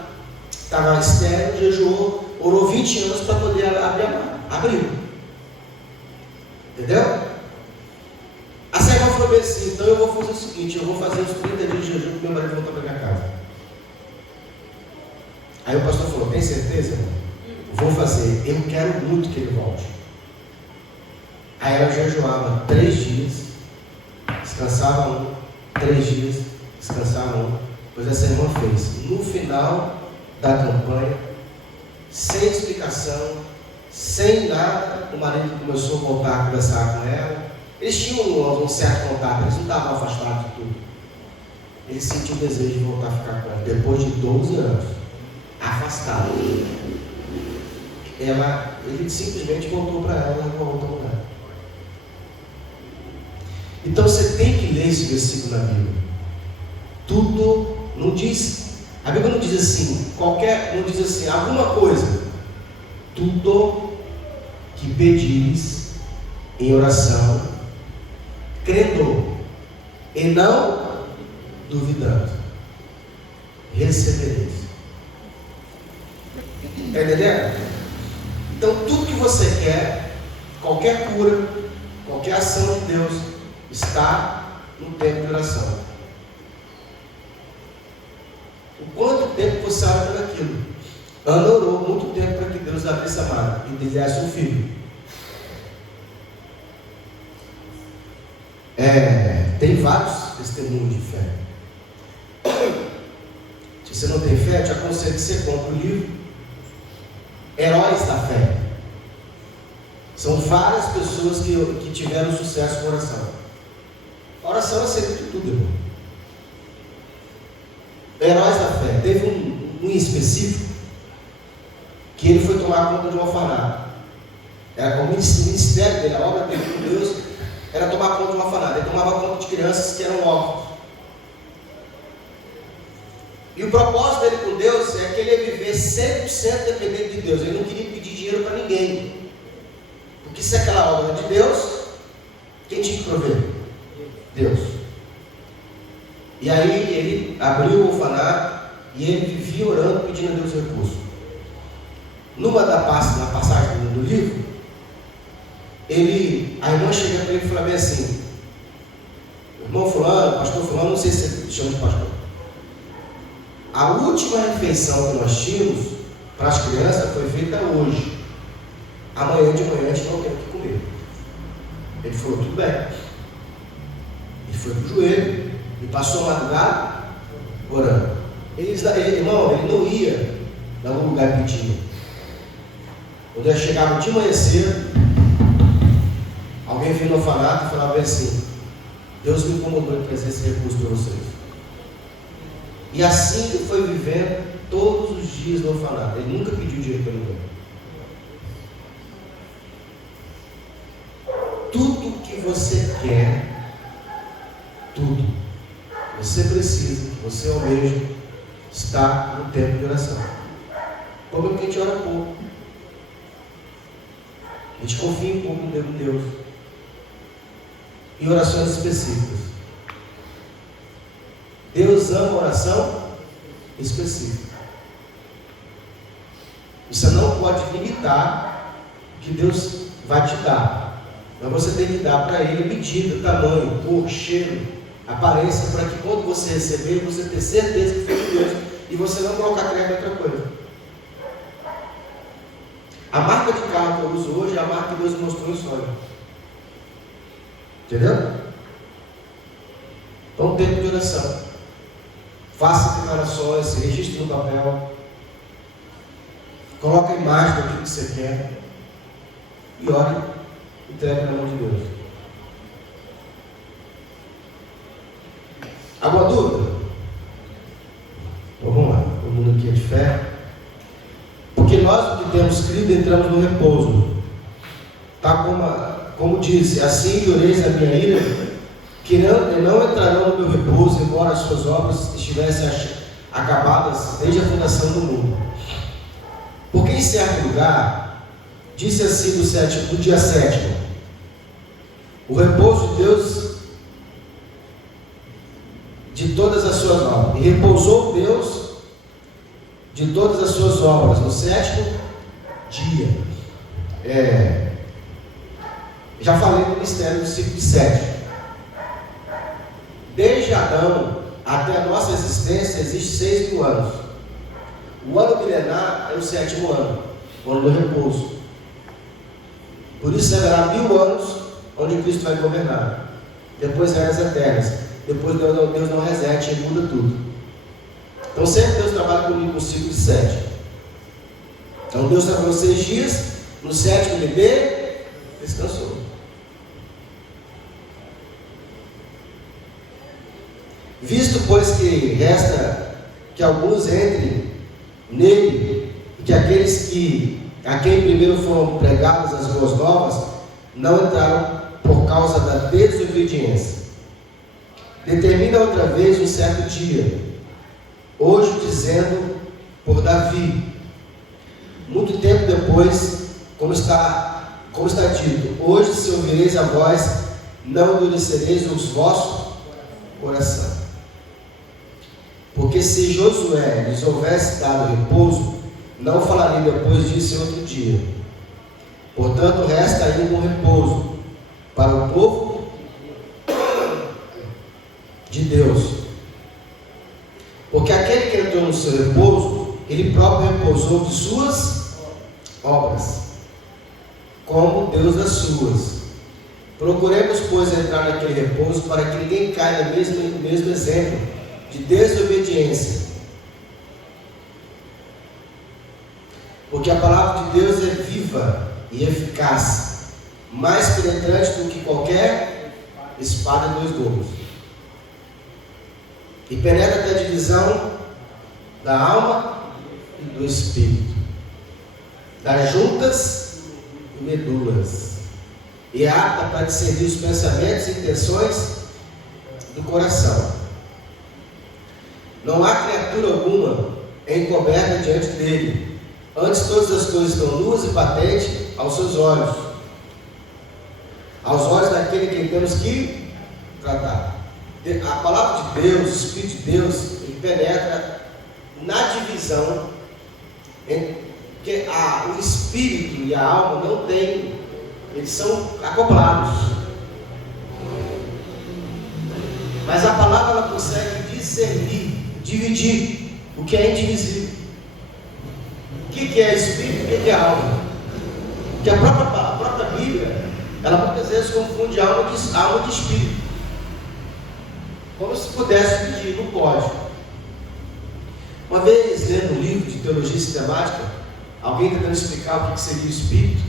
estava estéril, jejuou, orou 20 anos para poder abrir a mão. Abriu. Entendeu? A irmã falou assim, então eu vou fazer o seguinte, eu vou fazer os 30 dias de jejum para meu marido voltar para minha casa. Aí o pastor falou, tem certeza? Vou fazer, eu quero muito que ele volte. Aí ela jejuava 3 dias, descansava 3 dias, descansava Pois essa irmã fez. No final da campanha, sem explicação, sem nada, o marido começou a voltar a conversar com ela. Eles tinham um certo contato, eles não estavam afastados de tudo. Ele sentiu o desejo de voltar a ficar com ela, depois de 12 anos, afastado. Ele simplesmente voltou para ela com a outra mulher. Então você tem que ler esse versículo na Bíblia. Tudo não diz, a Bíblia não diz assim, não diz assim, alguma coisa. Tudo que pedires em oração, crendo e não duvidando, recebereis. Está entendendo? Então tudo que você quer, qualquer cura, qualquer ação de Deus, está no tempo de oração. O quanto tempo você ora por aquilo? Ana orou muito tempo para que Deus abrisse a mão e lhe desse um filho. Tem vários testemunhos de fé. Se você não tem fé, eu te aconselho que você compre o livro Heróis da Fé. São várias pessoas que tiveram sucesso com a oração. A oração é sempre de tudo, irmão. Heróis da Fé. Teve um específico que ele foi tomar conta de um orfanato. Era o ministério dele, a obra dele com Deus era tomar conta de um orfanato. Ele tomava conta de crianças que eram órfãos. E o propósito dele com Deus é que ele ia viver 100% dependente de Deus. Ele não queria pedir dinheiro para ninguém. Porque se aquela obra é de Deus, quem tinha que prover? Deus. E aí ele abriu o orfanato e ele vivia orando, pedindo a Deus recursos. Numa na passagem do livro, a irmã chega para ele e fala bem assim: irmão fulano, pastor fulano, não sei se você chama de pastor. A última refeição que nós tínhamos para as crianças foi feita hoje. Amanhã de manhã a gente não tem o que comer. Ele falou, tudo bem. Ele foi para o joelho e passou a madrugada orando. Irmão, ele não ia em algum lugar pedir. Quando ele chegava de manhã cedo, alguém veio no orfanato e falava assim: Deus me incomodou em trazer esse recurso para vocês. E assim ele foi vivendo todos os dias no orfanato. Ele nunca pediu dinheiro para ninguém. Tudo que você quer, tudo, você precisa, você almeja estar no tempo de oração. O problema é que a gente ora pouco. A gente confia um pouco em Deus. E orações específicas. Deus ama oração específica. Você não pode limitar o que Deus vai te dar. Mas você tem que dar para Ele medida, tamanho, cor, cheiro, aparência, para que quando você receber, você tenha certeza que foi de Deus e você não colocar crédito em outra coisa. A marca de carro que eu uso hoje é a marca que Deus me mostrou em sonho. Entendeu? Então, tempo de oração. Faça declarações, registre no papel. Coloque a imagem daquilo que você quer. E ore, entregue na mão de Deus. Alguma dúvida? Então, vamos lá. Todo mundo aqui é de fé. Porque nós, o que temos crido, entramos no repouso. Tá como disse, assim endureis a minha ira, que não entrarão no meu repouso, embora as suas obras estivessem acabadas desde a fundação do mundo. Porque em certo lugar, disse assim do dia 7, o repouso de Deus de todas as suas obras. E repousou Deus de todas as suas obras no 7º dia. Já falei do mistério do ciclo de 7. Desde Adão até a nossa existência existe 6.000 anos. O ano milenar é o 7º ano, o ano do repouso. Por isso haverá 1000 anos onde Cristo vai governar. Depois eras eternas. Depois Deus não resete e muda tudo. Então sempre Deus trabalha comigo no ciclo de 7. Então Deus trabalhou 6 dias, no 7º ele descansou. Visto, pois, que resta que alguns entrem nele, e que aqueles a quem primeiro foram pregadas as boas novas, não entraram por causa da desobediência. Determina outra vez um certo dia, hoje dizendo por Davi, muito tempo depois, como está dito, hoje se ouvireis a voz, não endurecereis os vossos coração. Porque se Josué lhes houvesse dado repouso, não falaria depois disso em outro dia. Portanto, resta ainda um repouso para o povo de Deus. Porque aquele que entrou no seu repouso, ele próprio repousou de suas obras, como Deus das suas. Procuremos, pois, entrar naquele repouso, para que ninguém caia no mesmo exemplo de desobediência. Porque a palavra de Deus é viva e eficaz, mais penetrante do que qualquer espada de 2 gumes, e penetra até a divisão da alma e do espírito, das juntas e medulas, e é apta para discernir os pensamentos e intenções do coração. Não há criatura alguma encoberta diante dele. Antes todas as coisas estão nuas e patentes aos seus olhos, aos olhos daquele que temos que tratar. A palavra de Deus, o Espírito de Deus, ele penetra na divisão, que o Espírito e a alma não têm, eles são acoplados. Mas a palavra ela consegue discernir, dividir o que é indivisível. O que é espírito e o que é alma? Porque a própria Bíblia, ela muitas vezes confunde alma de espírito, como se pudesse dividir, não pode. Uma vez, lendo um livro de teologia sistemática, alguém tentando explicar o que seria o espírito.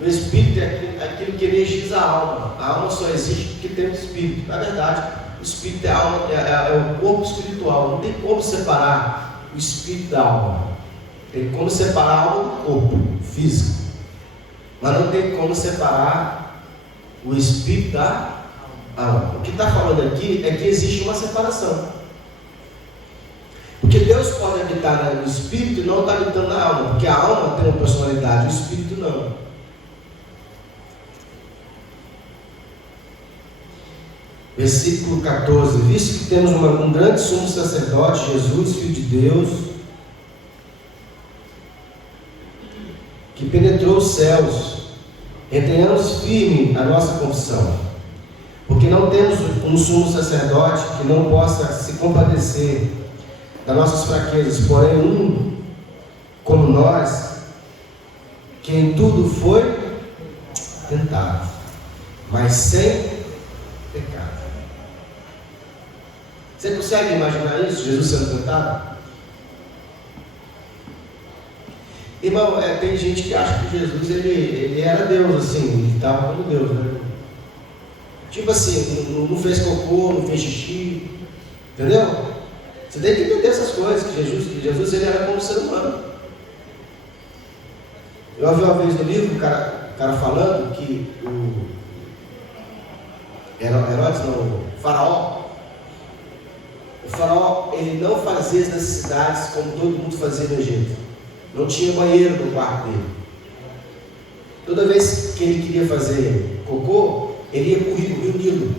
O espírito é aquilo que energiza a alma. A alma só existe porque tem um espírito. Na verdade, o espírito é a alma, é o corpo espiritual. Não tem como separar o espírito da alma. Tem como separar a alma do corpo físico, mas não tem como separar o espírito da O que está falando aqui é que existe uma separação. Porque Deus pode habitar no espírito e não está habitando na alma, porque a alma tem uma personalidade, o espírito não. Versículo 14: visto que temos um grande sumo sacerdote, Jesus, Filho de Deus, que penetrou os céus, retenhamos firme a nossa confissão, porque não temos um sumo sacerdote que não possa se compadecer das nossas fraquezas, porém um como nós, que em tudo foi tentado, mas sem pecado. Você consegue imaginar isso? Jesus sendo tentado? Irmão, tem gente que acha que Jesus ele era Deus, assim, ele estava como Deus, né? Tipo assim, não fez cocô, não fez xixi, entendeu? Você tem que entender essas coisas, que Jesus ele era como ser humano. Eu ouvi uma vez no livro o cara falando que o faraó, ele não fazia as necessidades como todo mundo fazia no Egito. Não tinha banheiro no quarto dele. Toda vez que ele queria fazer cocô, ele ia para o rio Nilo,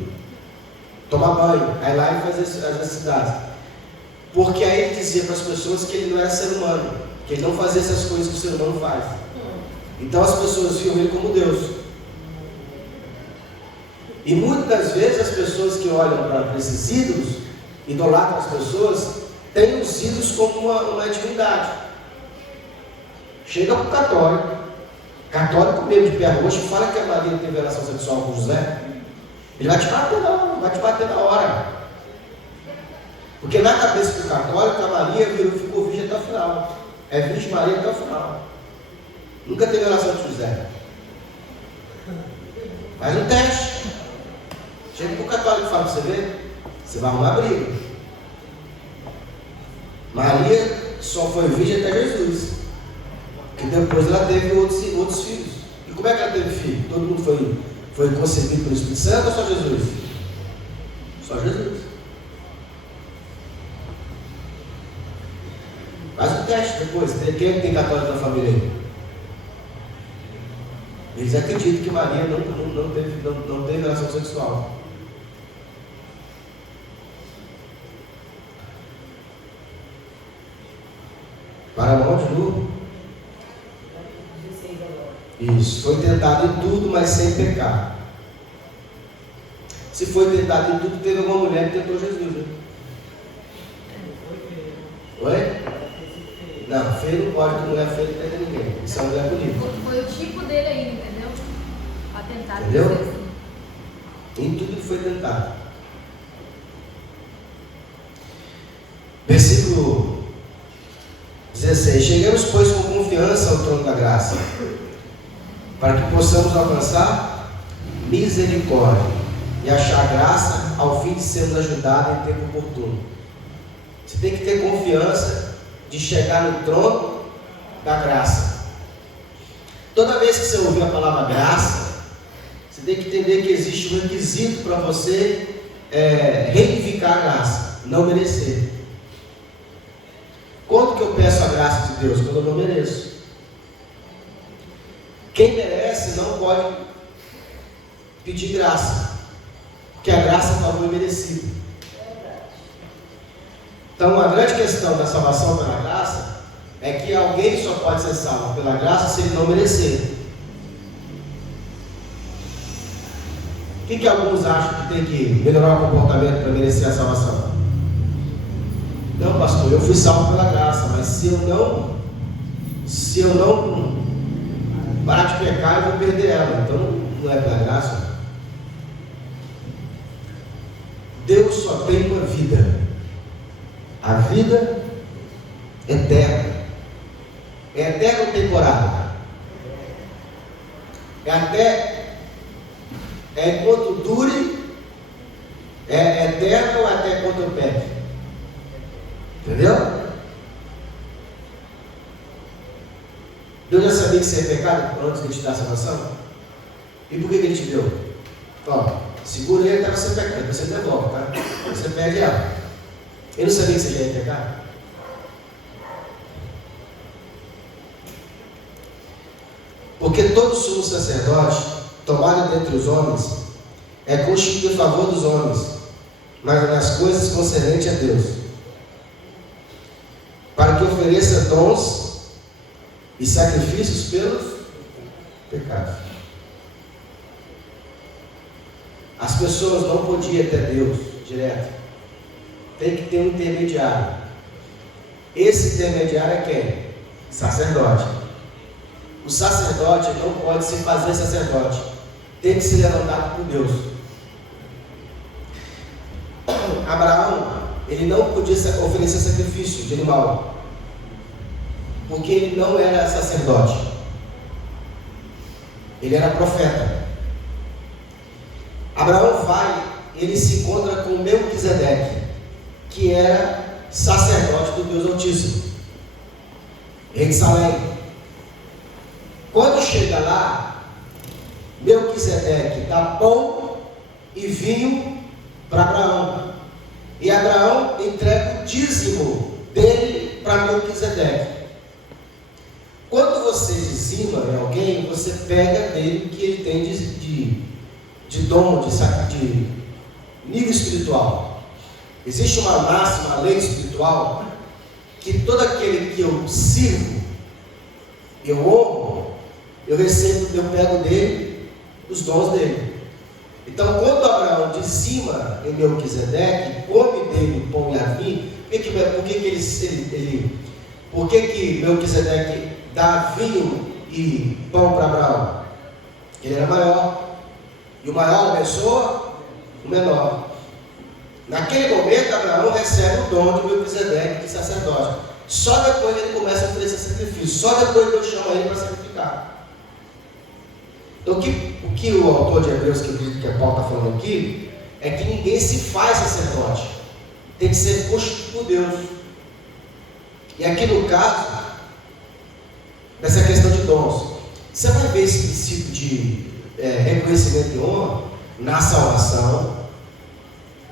tomar banho, aí lá ele fazia as necessidades. Porque aí ele dizia para as pessoas que ele não era ser humano, que ele não fazia essas coisas que o ser humano faz. Então as pessoas viam ele como Deus. E muitas das vezes as pessoas que olham para esses ídolos, idolatram as pessoas, têm os ídolos como uma divindade. Chega para o católico mesmo de pé roxo, fala que a Maria teve relação sexual com José, ele vai te bater na hora. Porque na cabeça do católico, a Maria ficou virgem até o final. É Virgem Maria até o final. Nunca teve relação com José. Faz um teste. Chega para o católico e fala para você ver, você vai arrumar briga. Maria só foi virgem até Jesus. Que depois ela teve outros filhos. E como é que ela teve filho? Todo mundo foi concebido pelo Espírito Santo ou só Jesus? Só Jesus. Faz um teste depois. Quem é que tem católico na família aí? Eles acreditam que Maria não teve relação sexual. Para a mão de Lu. Isso. Foi tentado em tudo, mas sem pecar. Se foi tentado em tudo, teve alguma mulher que tentou Jesus, né? Oi? Não, feio não pode, que mulher feia não tenta ninguém. Isso é uma mulher bonita. Foi o tipo dele aí, entendeu? A tentar entendeu? dizer assim. Em tudo que foi tentado. Versículo 16: chegamos, pois, com confiança ao trono da graça, para que possamos alcançar misericórdia e achar graça ao fim de sermos ajudados em tempo oportuno. Você tem que ter confiança de chegar no trono da graça. Toda vez que você ouvir a palavra graça, você tem que entender que existe um requisito para você reivindicar a graça, não merecer. Quando que eu peço a graça de Deus? Quando eu não mereço. Quem merece não pode pedir graça, porque a graça é um favor merecido. Então a grande questão da salvação pela graça é que alguém só pode ser salvo pela graça se ele não merecer. O que alguns acham que tem que melhorar o comportamento para merecer a salvação? Não, pastor, eu fui salvo pela graça, mas se eu não parar de pecar, eu vou perder ela. Então não é pela graça. Deus só tem uma vida, a vida eterna. É eterna ou temporária? É enquanto dure, é eterno ou até quando eu peque? Entendeu? Deus já sabia que você é pecado antes de te dar a salvação? E por que ele te deu? Ó, Segura ele até você pegar, depois você devolve, tá? Você perde ela. Ele não sabia que você já ia pegar? Porque todo sumo sacerdote, tomado dentre os homens, é constituído a favor dos homens, mas nas coisas concernentes a Deus, para que ofereça dons e sacrifícios pelos pecados. As pessoas não podiam ir até Deus direto. Tem que ter um intermediário. Esse intermediário é quem? Sacerdote. O sacerdote não pode se fazer sacerdote. Tem que ser levantado por Deus. Abraão, ele não podia oferecer sacrifício de animal, porque ele não era sacerdote. Ele era profeta. Abraão vai, ele se encontra com Melquisedeque, que era sacerdote do Deus Altíssimo, rei de Salém. Quando chega lá, Melquisedeque dá pão e vinho para Abraão, e Abraão entrega o dízimo dele para Melquisedeque. Quando você dizima em alguém, você pega dele o que ele tem de dom, de nível espiritual. Existe uma máxima, uma lei espiritual, que todo aquele que eu sirvo, eu honro, eu recebo, eu pego dele os dons dele. Então, quando Abraão dizima em Melquisedeque, come dele o pão e a vinho, por que Melquisedeque dá vinho e pão para Abraão? Ele era maior, e o maior abençoa o menor. Naquele momento, Abraão recebe o dom de Melquisedeque, de sacerdote. Só depois ele começa a oferecer sacrifício. Só depois Deus chama ele para sacrificar. Então, o que o autor de Hebreus, que Paulo está falando aqui, é que ninguém se faz sacerdote. Tem que ser constituído por Deus. E aqui no caso, nessa questão de dons, você vai ver esse princípio de reconhecimento e honra na salvação,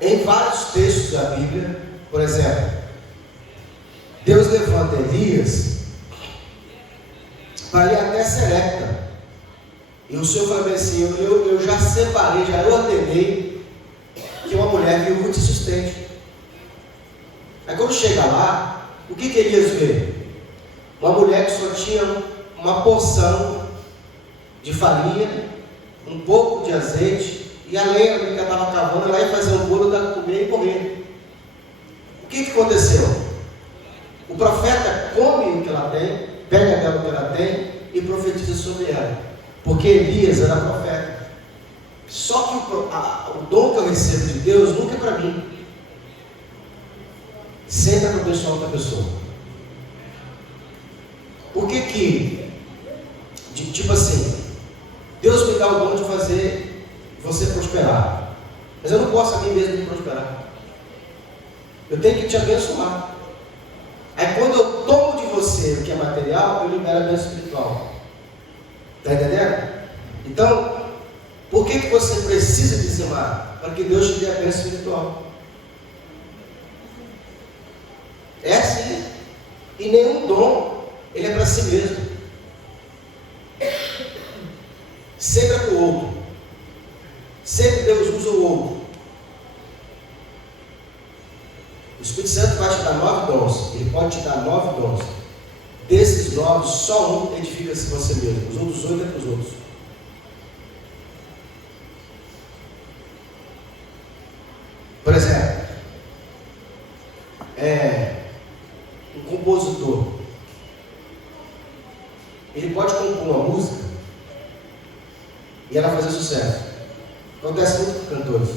em vários textos da Bíblia. Por exemplo, Deus levanta Elias para ir até Serepta, e o Senhor falou assim: eu já separei, já ordenei que uma mulher viúva te sustente. Aí quando chega lá, o que Elias vê? Uma mulher que só tinha uma porção de farinha, um pouco de azeite e a lenha que ela estava cavando, ela ia fazer um bolo, dar comer e comer. O que aconteceu? O profeta come o que ela tem, pega dela o que ela tem e profetiza sobre ela, porque Elias era profeta. Só que o dom que eu recebo de Deus nunca é para mim, sempre é para abençoar outra pessoa. Por que tipo assim, Deus me dá o dom de fazer você prosperar, mas eu não posso a mim mesmo me prosperar. Eu tenho que te abençoar. Aí quando eu tomo de você o que é material, eu libero a bênção espiritual. Está entendendo? Então, por que você precisa dizimar? Para que Deus te dê a bênção espiritual. É assim. E nenhum dom, ele é para si mesmo. Sempre é para o outro. Sempre Deus usa o outro. O Espírito Santo vai te dar 9 dons. Ele pode te dar 9 dons. Desses 9, só um edifica-se você mesmo. Os outros 8 é para os outros. Por exemplo, um compositor, ele pode compor uma música e ela fazer sucesso. Acontece muito com cantores.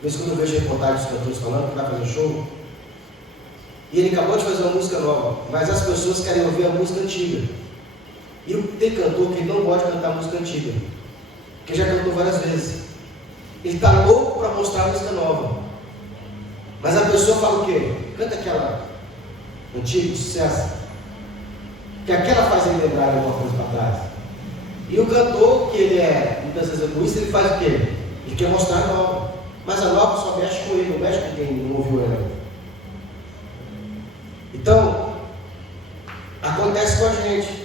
Por isso, quando eu vejo reportagens dos cantores falando que vai fazer show, e ele acabou de fazer uma música nova, mas as pessoas querem ouvir a música antiga. E tem cantor que não pode cantar música antiga, porque já cantou várias vezes. Ele está louco para mostrar a música nova, mas a pessoa fala o quê? Canta aquela antiga, sucesso, que aquela faz ele lembrar de alguma coisa para trás. E o cantor, que ele é muitas vezes egoísta, ele faz o quê? Ele quer mostrar a nova. Mas a nova só mexe com ele, não mexe com quem não ouviu ela. Então, acontece com a gente.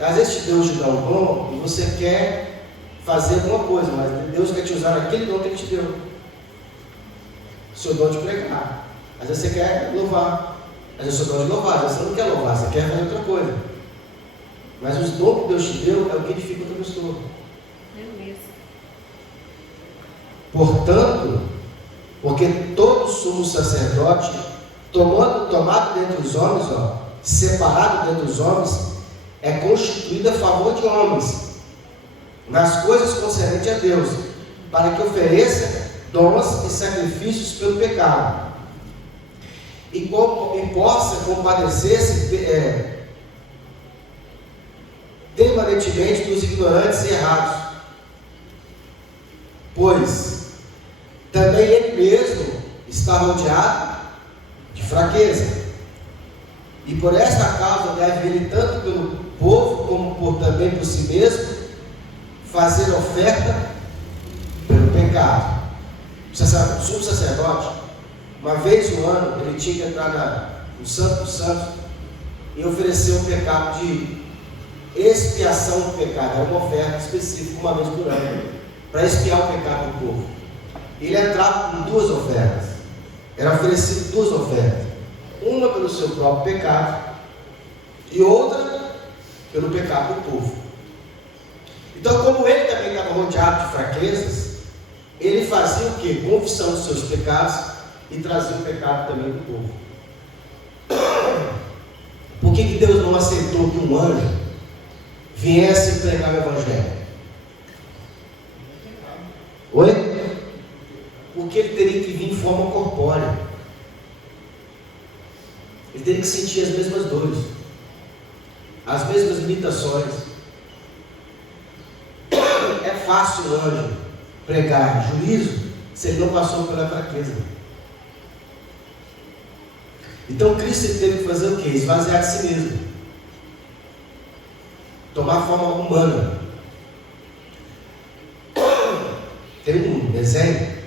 Às vezes Deus te dá um dom e você quer fazer alguma coisa, mas Deus quer te usar aquele dom que Ele te deu. O seu dom de pregar. Às vezes você quer louvar. Às vezes o seu dom de louvar. Às vezes você não quer louvar, você quer fazer outra coisa. Mas os dons que Deus te deu é o que edifica outra pessoa. É mesmo. Portanto, porque todo sumo sacerdote, tomado dentre os homens, separado dentre os homens, é constituído a favor de homens, nas coisas concernentes a Deus, para que ofereça dons e sacrifícios pelo pecado, e possa compadecer-se permanentemente dos ignorantes e errados. Pois também ele mesmo está rodeado de fraqueza, e por esta causa deve ele, tanto pelo povo como também por si mesmo, fazer oferta pelo pecado. O sumo sacerdote, uma vez no ano, ele tinha que entrar no Santo dos Santos e oferecer um pecado de expiação do pecado. Era uma oferta específica, uma vez por ano, para expiar o pecado do povo. Ele entrava com duas ofertas. Era oferecido duas ofertas. Uma pelo seu próprio pecado e outra pelo pecado do povo. Então, como ele também estava rodeado de fraquezas, ele fazia o quê? Confissão dos seus pecados e trazia o pecado também do povo. Por que Deus não aceitou que um anjo viesse pregar o Evangelho? Oi? Porque ele teria que vir em forma corpórea. Ele teria que sentir as mesmas dores, as mesmas limitações. É fácil o anjo pregar juízo se ele não passou pela fraqueza. Então Cristo teve que fazer o quê? Esvaziar de si mesmo, tomar forma humana. Tem um desenho,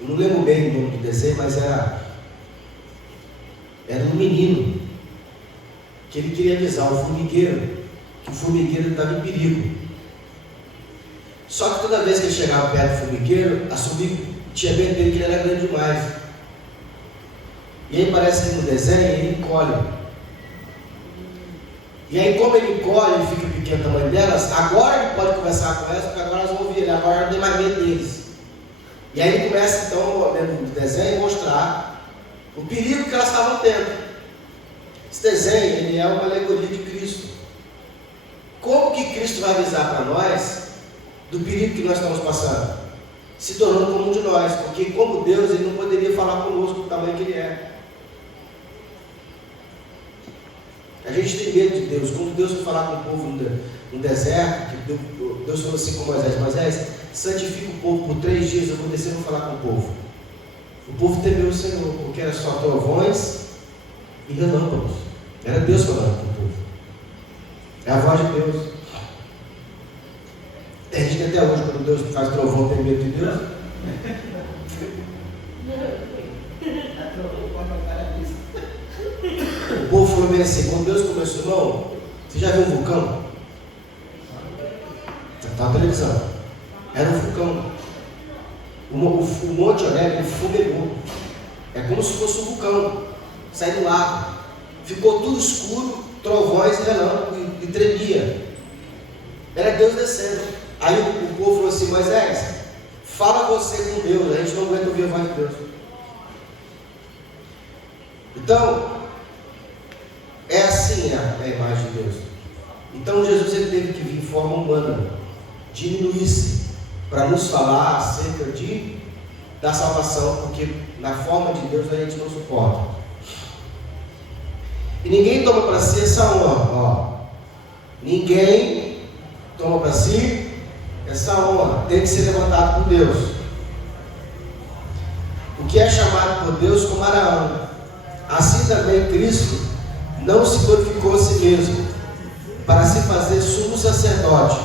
eu não lembro bem o nome do desenho, mas era um menino que ele queria avisar o formigueiro que o formigueiro estava em perigo. Só que toda vez que ele chegava perto do formigueiro, a formiga tinha medo dele, que ele era grande demais. E aí parece que no desenho ele encolhe. E aí, como ele encolhe, ele fica pequeno o tamanho delas, agora ele pode conversar com elas, porque agora elas vão ouvir ele, agora não tem mais medo deles. E aí ele começa então, dentro do desenho, a mostrar o perigo que elas estavam tendo. Esse desenho, ele é uma alegoria de Cristo. Como que Cristo vai avisar para nós do perigo que nós estamos passando? Se tornando como um de nós, porque como Deus, ele não poderia falar conosco do tamanho que ele é. A gente tem medo de Deus. Quando Deus foi falar com o povo no deserto, que Deus falou assim com Moisés: Moisés, santifica o povo por 3 dias, eu vou descer e vou falar com o povo. O povo temeu o Senhor, porque era só trovões e relâmpagos. Era Deus falando com o povo. É a voz de Deus. Tem gente que até hoje, quando Deus faz trovão, tem medo de Deus. O povo falou bem assim, quando Deus começou, irmão, você já viu um vulcão? Está na televisão. Era um vulcão. O Monte Oreb, ele fumegou. É como se fosse um vulcão. Sai do lago. Ficou tudo escuro, trovões e relâmpagos, e tremia. Era Deus descendo. Aí o povo falou assim: Moisés, fala você com Deus, a gente não aguenta ouvir a voz de Deus. Então, é assim a imagem de Deus. Então Jesus, ele teve que vir em forma humana, diminuir-se, para nos falar acerca da salvação, porque na forma de Deus a gente não suporta. E ninguém toma para si essa honra, ninguém toma para si essa honra, tem que ser levantado por Deus. O que é chamado por Deus como Araão, assim também Cristo não se glorificou a si mesmo, para se fazer sumo sacerdote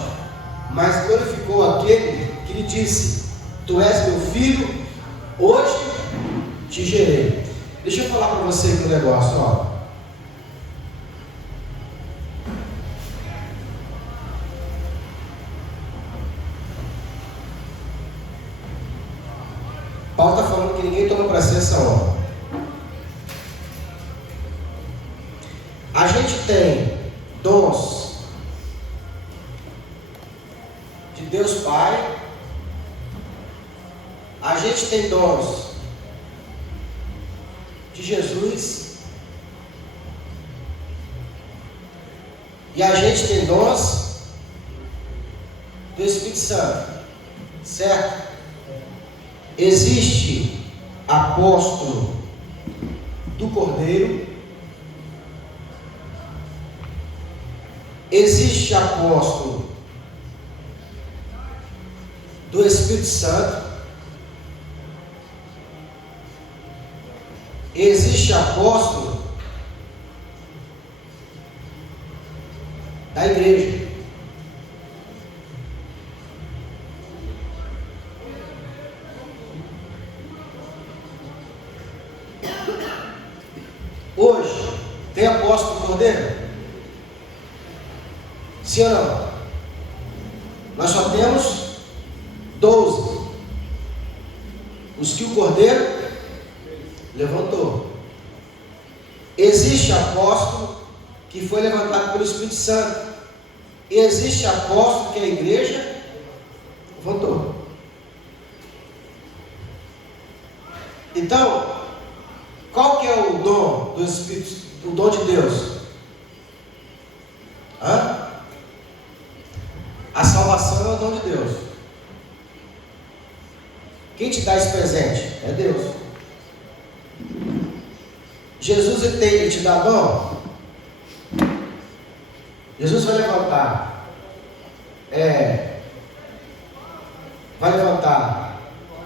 mas glorificou aquele que lhe disse: Tu és meu filho, hoje te gerei. Deixa eu falar para você aqui um negócio, ó. Paulo está falando que ninguém toma para si essa honra. A gente tem dons de Deus Pai, a gente tem dons de Jesus, e a gente tem dons do Espírito Santo, certo? Existe apóstolo do Cordeiro, existe apóstolo do Espírito Santo, existe apóstolo da igreja. Hoje, tem apóstolo do Cordeiro? Sim ou não? Nós só temos 12. Os que o Cordeiro levantou. Existe apóstolo que foi levantado pelo Espírito Santo. E existe apóstolo que a igreja levantou. Então, qual que é o dom do Espírito, o dom de Deus? A salvação é o dom de Deus. Quem te dá esse presente? É Deus. Jesus ele te dá dom. Jesus vai levantar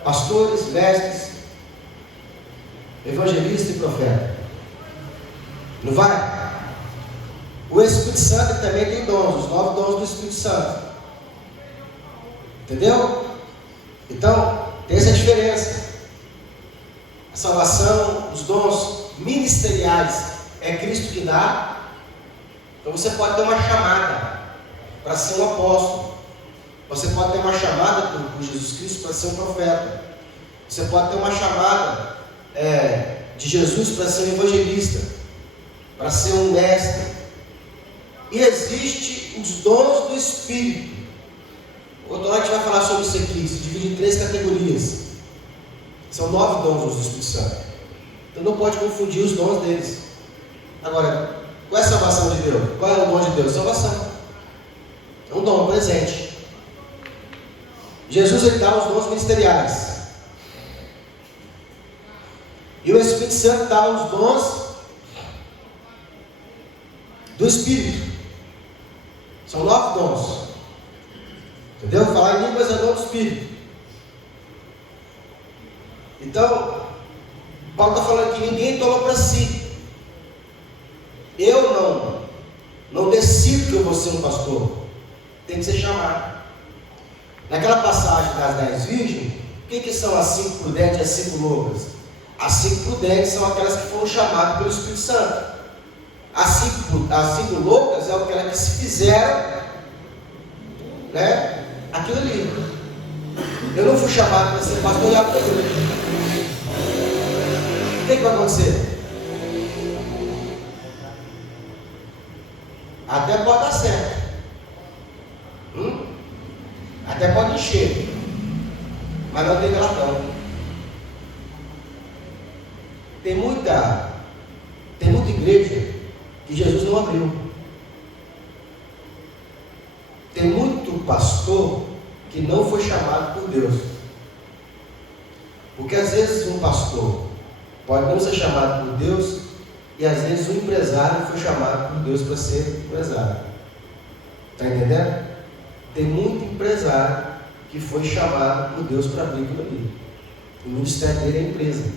pastores, mestres, evangelista e profeta. Não vai? O Espírito Santo também tem dons, os 9 dons do Espírito Santo. Entendeu? Então, tem essa diferença. A salvação, os dons ministeriais, é Cristo que dá. Então você pode ter uma chamada para ser um apóstolo. Você pode ter uma chamada por Jesus Cristo para ser um profeta. Você pode ter uma chamada de Jesus para ser um evangelista, para ser um mestre. E existem os dons do Espírito. Outra hora a gente vai falar sobre isso aqui. Se divide em 3 categorias. São 9 dons do Espírito Santo. Então não pode confundir os dons deles. Agora, qual é a salvação de Deus? Qual é o dom de Deus? Salvação. É um dom, um presente. Jesus ele dá os dons ministeriais. E o Espírito Santo dá os dons do Espírito. São 9 dons. Entendeu? Falar em línguas é dom do Espírito. Então, Paulo está falando que ninguém toma para si. Eu não decido que eu vou ser um pastor. Tem que ser chamado. Naquela passagem das 10 virgens, o que são as 5 prudentes e as 5 loucas? As 5 prudentes são aquelas que foram chamadas pelo Espírito Santo. As 5 loucas é aquelas que se fizeram, né, aquilo ali. Eu não fui chamado para ser pastor e apóstolo. O que vai acontecer? Até pode dar certo. Até pode encher. Mas não tem galatão. Tem muita igreja que Jesus não abriu. Tem muito pastor que não foi chamado por Deus. Porque às vezes um pastor pode não ser chamado por Deus, e às vezes um empresário foi chamado por Deus para ser empresário. Está entendendo? Tem muito empresário que foi chamado por Deus para abrir aquilo ali. O ministério dele é empresa.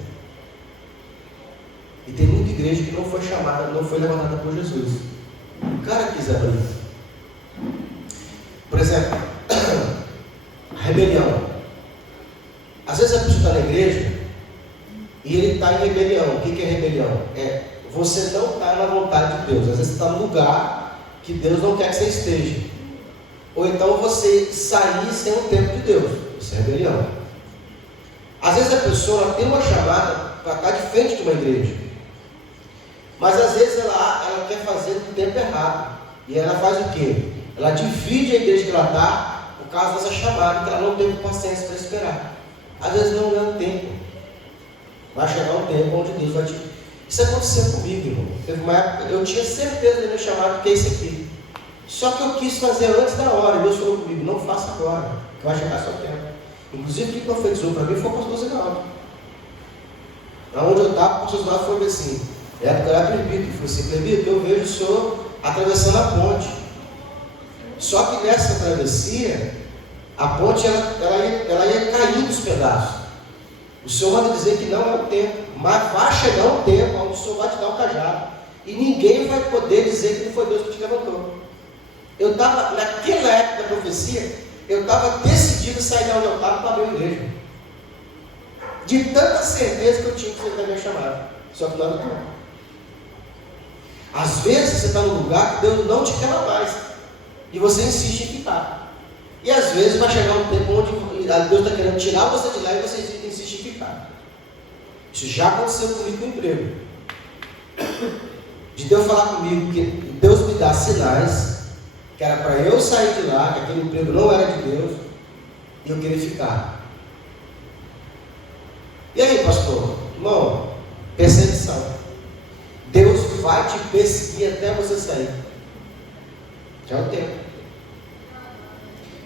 E tem muita igreja que não foi chamada, não foi levantada por Jesus. O cara quis abrir. Por exemplo, rebelião. Às vezes a pessoa está na igreja e ele está em rebelião. O que é rebelião? É você não está na vontade de Deus. Às vezes você está num lugar que Deus não quer que você esteja. Ou então você sair sem o tempo de Deus. Isso é rebelião. Às vezes a pessoa tem uma chamada para estar de frente de uma igreja. Mas às vezes ela quer fazer no tempo errado. E ela faz o quê? Ela divide a igreja que ela está por causa dessa chamada, que ela não teve paciência para esperar. Às vezes não é o tempo. Vai chegar um tempo onde Deus vai te... Isso aconteceu comigo, irmão. Teve uma época, eu tinha certeza do meu chamado, que é esse aqui. Só que eu quis fazer antes da hora. Deus falou comigo, não faça agora, que vai chegar seu tempo. Inclusive, o que profetizou para mim foi o pastor Zinaldo. Onde eu estava, o pastor Zinaldo falou assim, época era Clebito. Ele falou assim, Clebito, eu vejo o senhor atravessando a ponte. Só que nessa travessia, a ponte ela ia caindo dos pedaços. O Senhor manda dizer que não é o tempo, mas vai chegar um tempo onde o Senhor vai te dar um cajado. E ninguém vai poder dizer que não foi Deus que te levantou. Eu estava, naquela época da profecia, eu estava decidido a sair da onde eu estava para abrir a igreja. De tanta certeza que eu tinha que ser da minha chamada. Só que não era o tempo. Às vezes você está num lugar que Deus não te quer mais. E você insiste em ficar. E às vezes vai chegar um tempo onde Deus está querendo tirar você de lá e você insiste em ficar. Isso já aconteceu comigo com o emprego. De Deus falar comigo que Deus me dá sinais que era para eu sair de lá, que aquele emprego não era de Deus, e eu queria ficar. E aí, pastor? Irmão, perseguição. Deus vai te perseguir até você sair. Já é o tempo.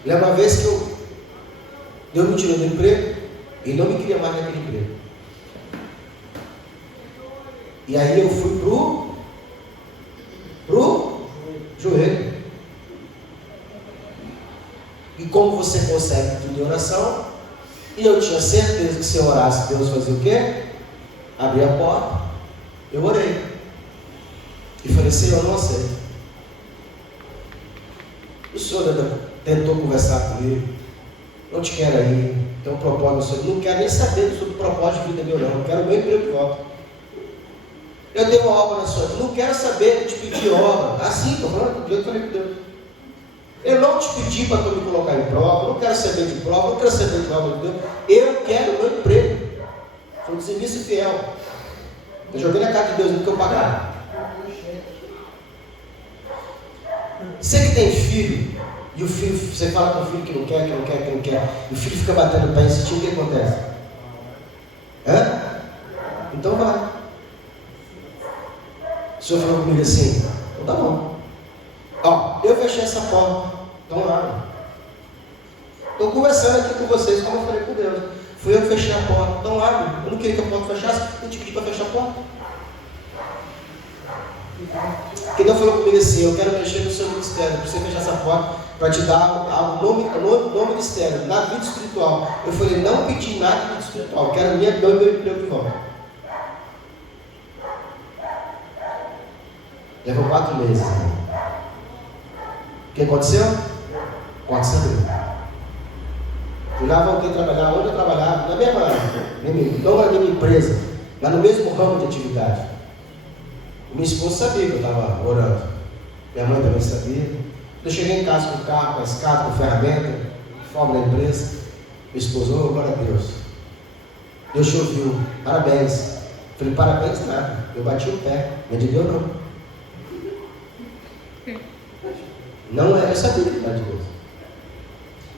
Lembra uma vez que Deus me tirou do emprego e não me queria mais naquele emprego. E aí eu fui pro joelho. E como você consegue tudo em oração, e eu tinha certeza que se eu orasse, Deus fazia o quê? Abria a porta. Eu orei. E falei, Senhor, eu não aceito. O Senhor tentou conversar comigo. Não te quero aí. Tem um propósito. Não quero nem saber sobre o propósito de vida meu, não. Eu quero o meu emprego de volta. Eu tenho uma obra na sua vida. Não quero saber de te pedir obra. Assim, estou falando do jeito que eu falei com Deus. Eu não te pedi para tu me colocar em prova. Eu não quero saber de prova. Eu não quero saber de obra de Deus. Eu quero o meu emprego. Sou um serviço fiel. Eu joguei na casa de Deus do que eu pagar. Você que tem filho, e o filho, você fala com o filho que não quer, e o filho fica batendo o pé insistindo, o que acontece? Hã? Então vai. O Senhor falou comigo assim, então tá bom. Ó, eu fechei essa porta, então abre. Estou conversando aqui com vocês, como eu falei com Deus. Fui eu que fechei a porta, então abre. Eu não queria que a porta fechasse, eu te pedi para fechar a porta. Porque Deus falou comigo assim, eu quero mexer no seu ministério, para você fechar essa porta, para te dar no ministério, na vida espiritual. Eu falei, não pedi nada de vida espiritual, quero meu emprego de volta. Levou 4 meses. O que aconteceu? Aconteceu. Fui lá, voltei a trabalhar, onde eu trabalhava, na mesma empresa, lá no mesmo ramo de atividade. Minha esposa sabia que eu estava orando. Minha mãe também sabia. Eu cheguei em casa com o carro, com a escada, com a ferramenta, fome da empresa. Minha esposa, oh, glória a Deus. Deus te ouviu, parabéns. Falei, parabéns nada. Eu bati o pé, mas de Deus não. Não é, eu sabia que era de Deus.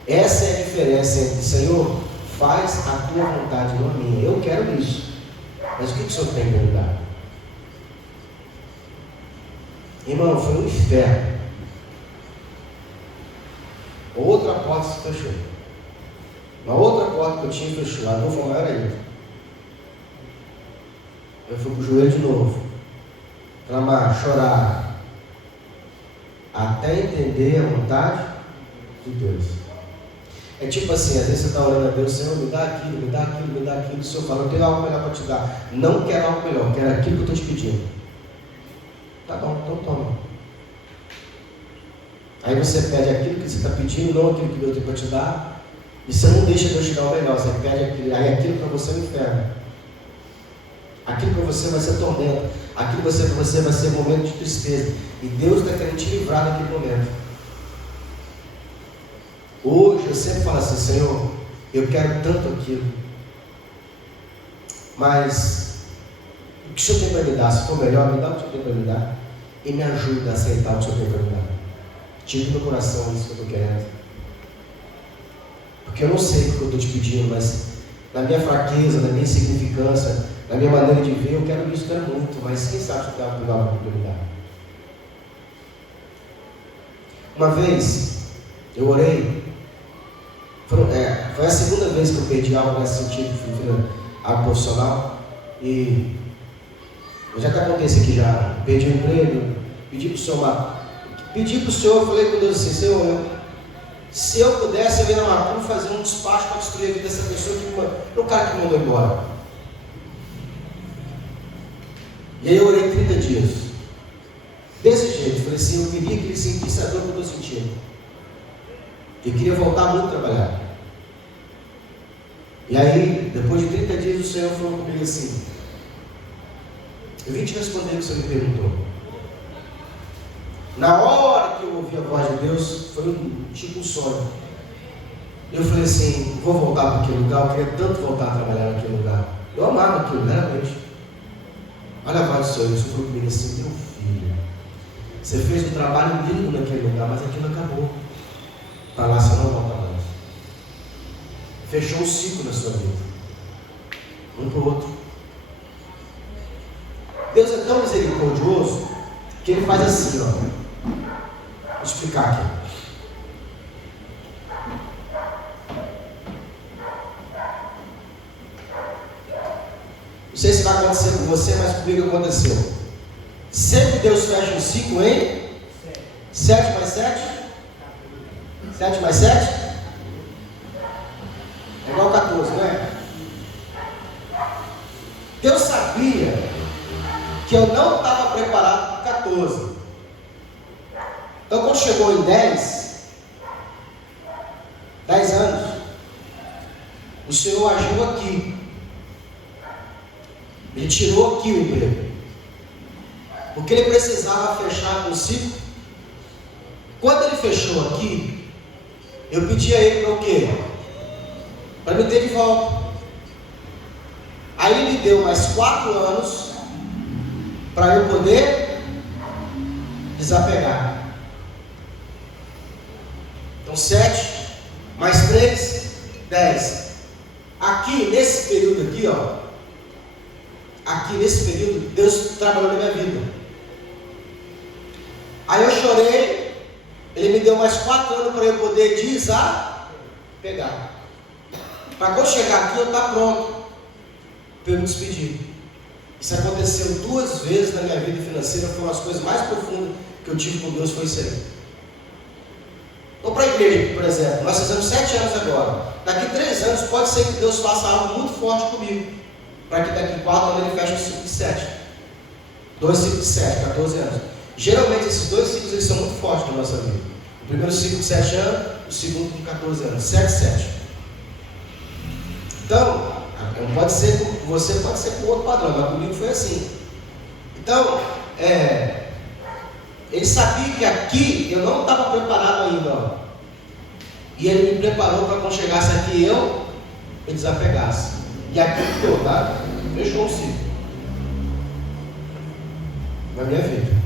Essa é a diferença entre, Senhor, faz a tua vontade, não a minha. Eu quero isso. Mas o que o Senhor tem em meu lugar? Irmão, foi um inferno. Outra porta se fechou. Uma outra porta que eu tinha fechou. A dor foi maior ainda. Eu fui pro joelho de novo. Clamar, chorar. Até entender a vontade de Deus. É tipo assim, às vezes você está orando a Deus, Senhor, me dá aquilo, me dá aquilo, me dá aquilo. O Senhor fala, eu tenho algo melhor para te dar. Não quero algo melhor, quero aquilo que eu estou te pedindo. Tá bom, então toma. Aí você pede aquilo que você está pedindo, não aquilo que Deus tem para te dar. E você não deixa Deus te dar o melhor, você pede aquilo, aí aquilo para você é um inferno. Aquilo para você vai ser tormento, aquilo para você vai ser momento de tristeza. E Deus está querendo te livrar daquele momento. Hoje eu sempre falo assim: Senhor, eu quero tanto aquilo, mas o que o Senhor tem para me dar? Se for melhor, me dá o que o Senhor tem para me dar e me ajuda a aceitar o que o Senhor tem para me dar. Tira do meu coração isso que eu estou querendo, porque eu não sei o que eu estou te pedindo, mas na minha fraqueza, na minha insignificância, na minha maneira de ver, eu quero isso, quero muito, mas quem sabe te dar uma oportunidade. Uma vez eu orei, foi a segunda vez que eu perdi algo nesse sentido, algo profissional, e eu já até contei isso aqui já. Perdi o emprego, pedi para o Senhor, eu falei com Deus assim: Senhor, se eu pudesse, eu ia na Macru fazer um despacho para destruir a vida dessa pessoa, o cara que me mandou embora. E aí eu orei 30 dias, desse jeito. Falei assim: eu queria que ele sentisse a dor que eu estou sentindo. Eu queria voltar muito a trabalhar. E aí, depois de 30 dias, o Senhor falou comigo assim: eu vim te responder o que você me perguntou. Na hora que eu ouvi a voz de Deus, foi tipo um sonho. Eu falei assim: vou voltar para aquele lugar. Eu queria tanto voltar a trabalhar naquele lugar. Eu amava aquilo, realmente. Olha a voz do Senhor. O Senhor falou comigo assim: meu filho, você fez um trabalho lindo naquele lugar, mas aquilo acabou. Para lá você não volta mais. Fechou um ciclo na sua vida, um para o outro. Deus é tão misericordioso que Ele faz assim, ó. Vou explicar aqui. Não sei se vai acontecer com você, mas comigo aconteceu. Sempre Deus fecha um ciclo em 7 mais 7? 7 mais 7? É igual 14, não é? Deus sabia que eu não estava preparado para 14. Então, quando chegou em 10 anos, o Senhor agiu aqui. Ele tirou aqui o emprego, porque Ele precisava fechar com o ciclo. Quando Ele fechou aqui, eu pedi a Ele para o quê? Para me ter de volta. Aí Ele me deu mais 4 anos para eu poder desapegar. Então 7 mais 3, 10. Aqui nesse período aqui, ó. Aqui nesse período, Deus trabalhou na minha vida. Aí eu chorei. Ele me deu mais 4 anos para eu poder desapegar. Para quando chegar aqui eu estar pronto para eu me despedir. Isso aconteceu 2 vezes na minha vida financeira. Foram as coisas mais profundas que eu tive com Deus, foi isso aí. Então, para a igreja, por exemplo, nós fizemos 7 anos agora. Daqui 3 anos pode ser que Deus faça algo muito forte comigo, para que daqui 4 anos Ele feche um ciclo de 7. 2 ciclos de 7, 14 anos. Geralmente esses 2 ciclos eles são muito fortes na nossa vida. O primeiro ciclo de 7 anos, o segundo de 14 anos. 7, 7. Então, pode ser, você pode ser com outro padrão, mas comigo foi assim. Então, Ele sabia que aqui eu não estava preparado ainda, ó. E Ele me preparou para quando chegasse aqui eu me desapegasse. E aqui ficou, tá? Fechou o ciclo na minha vida.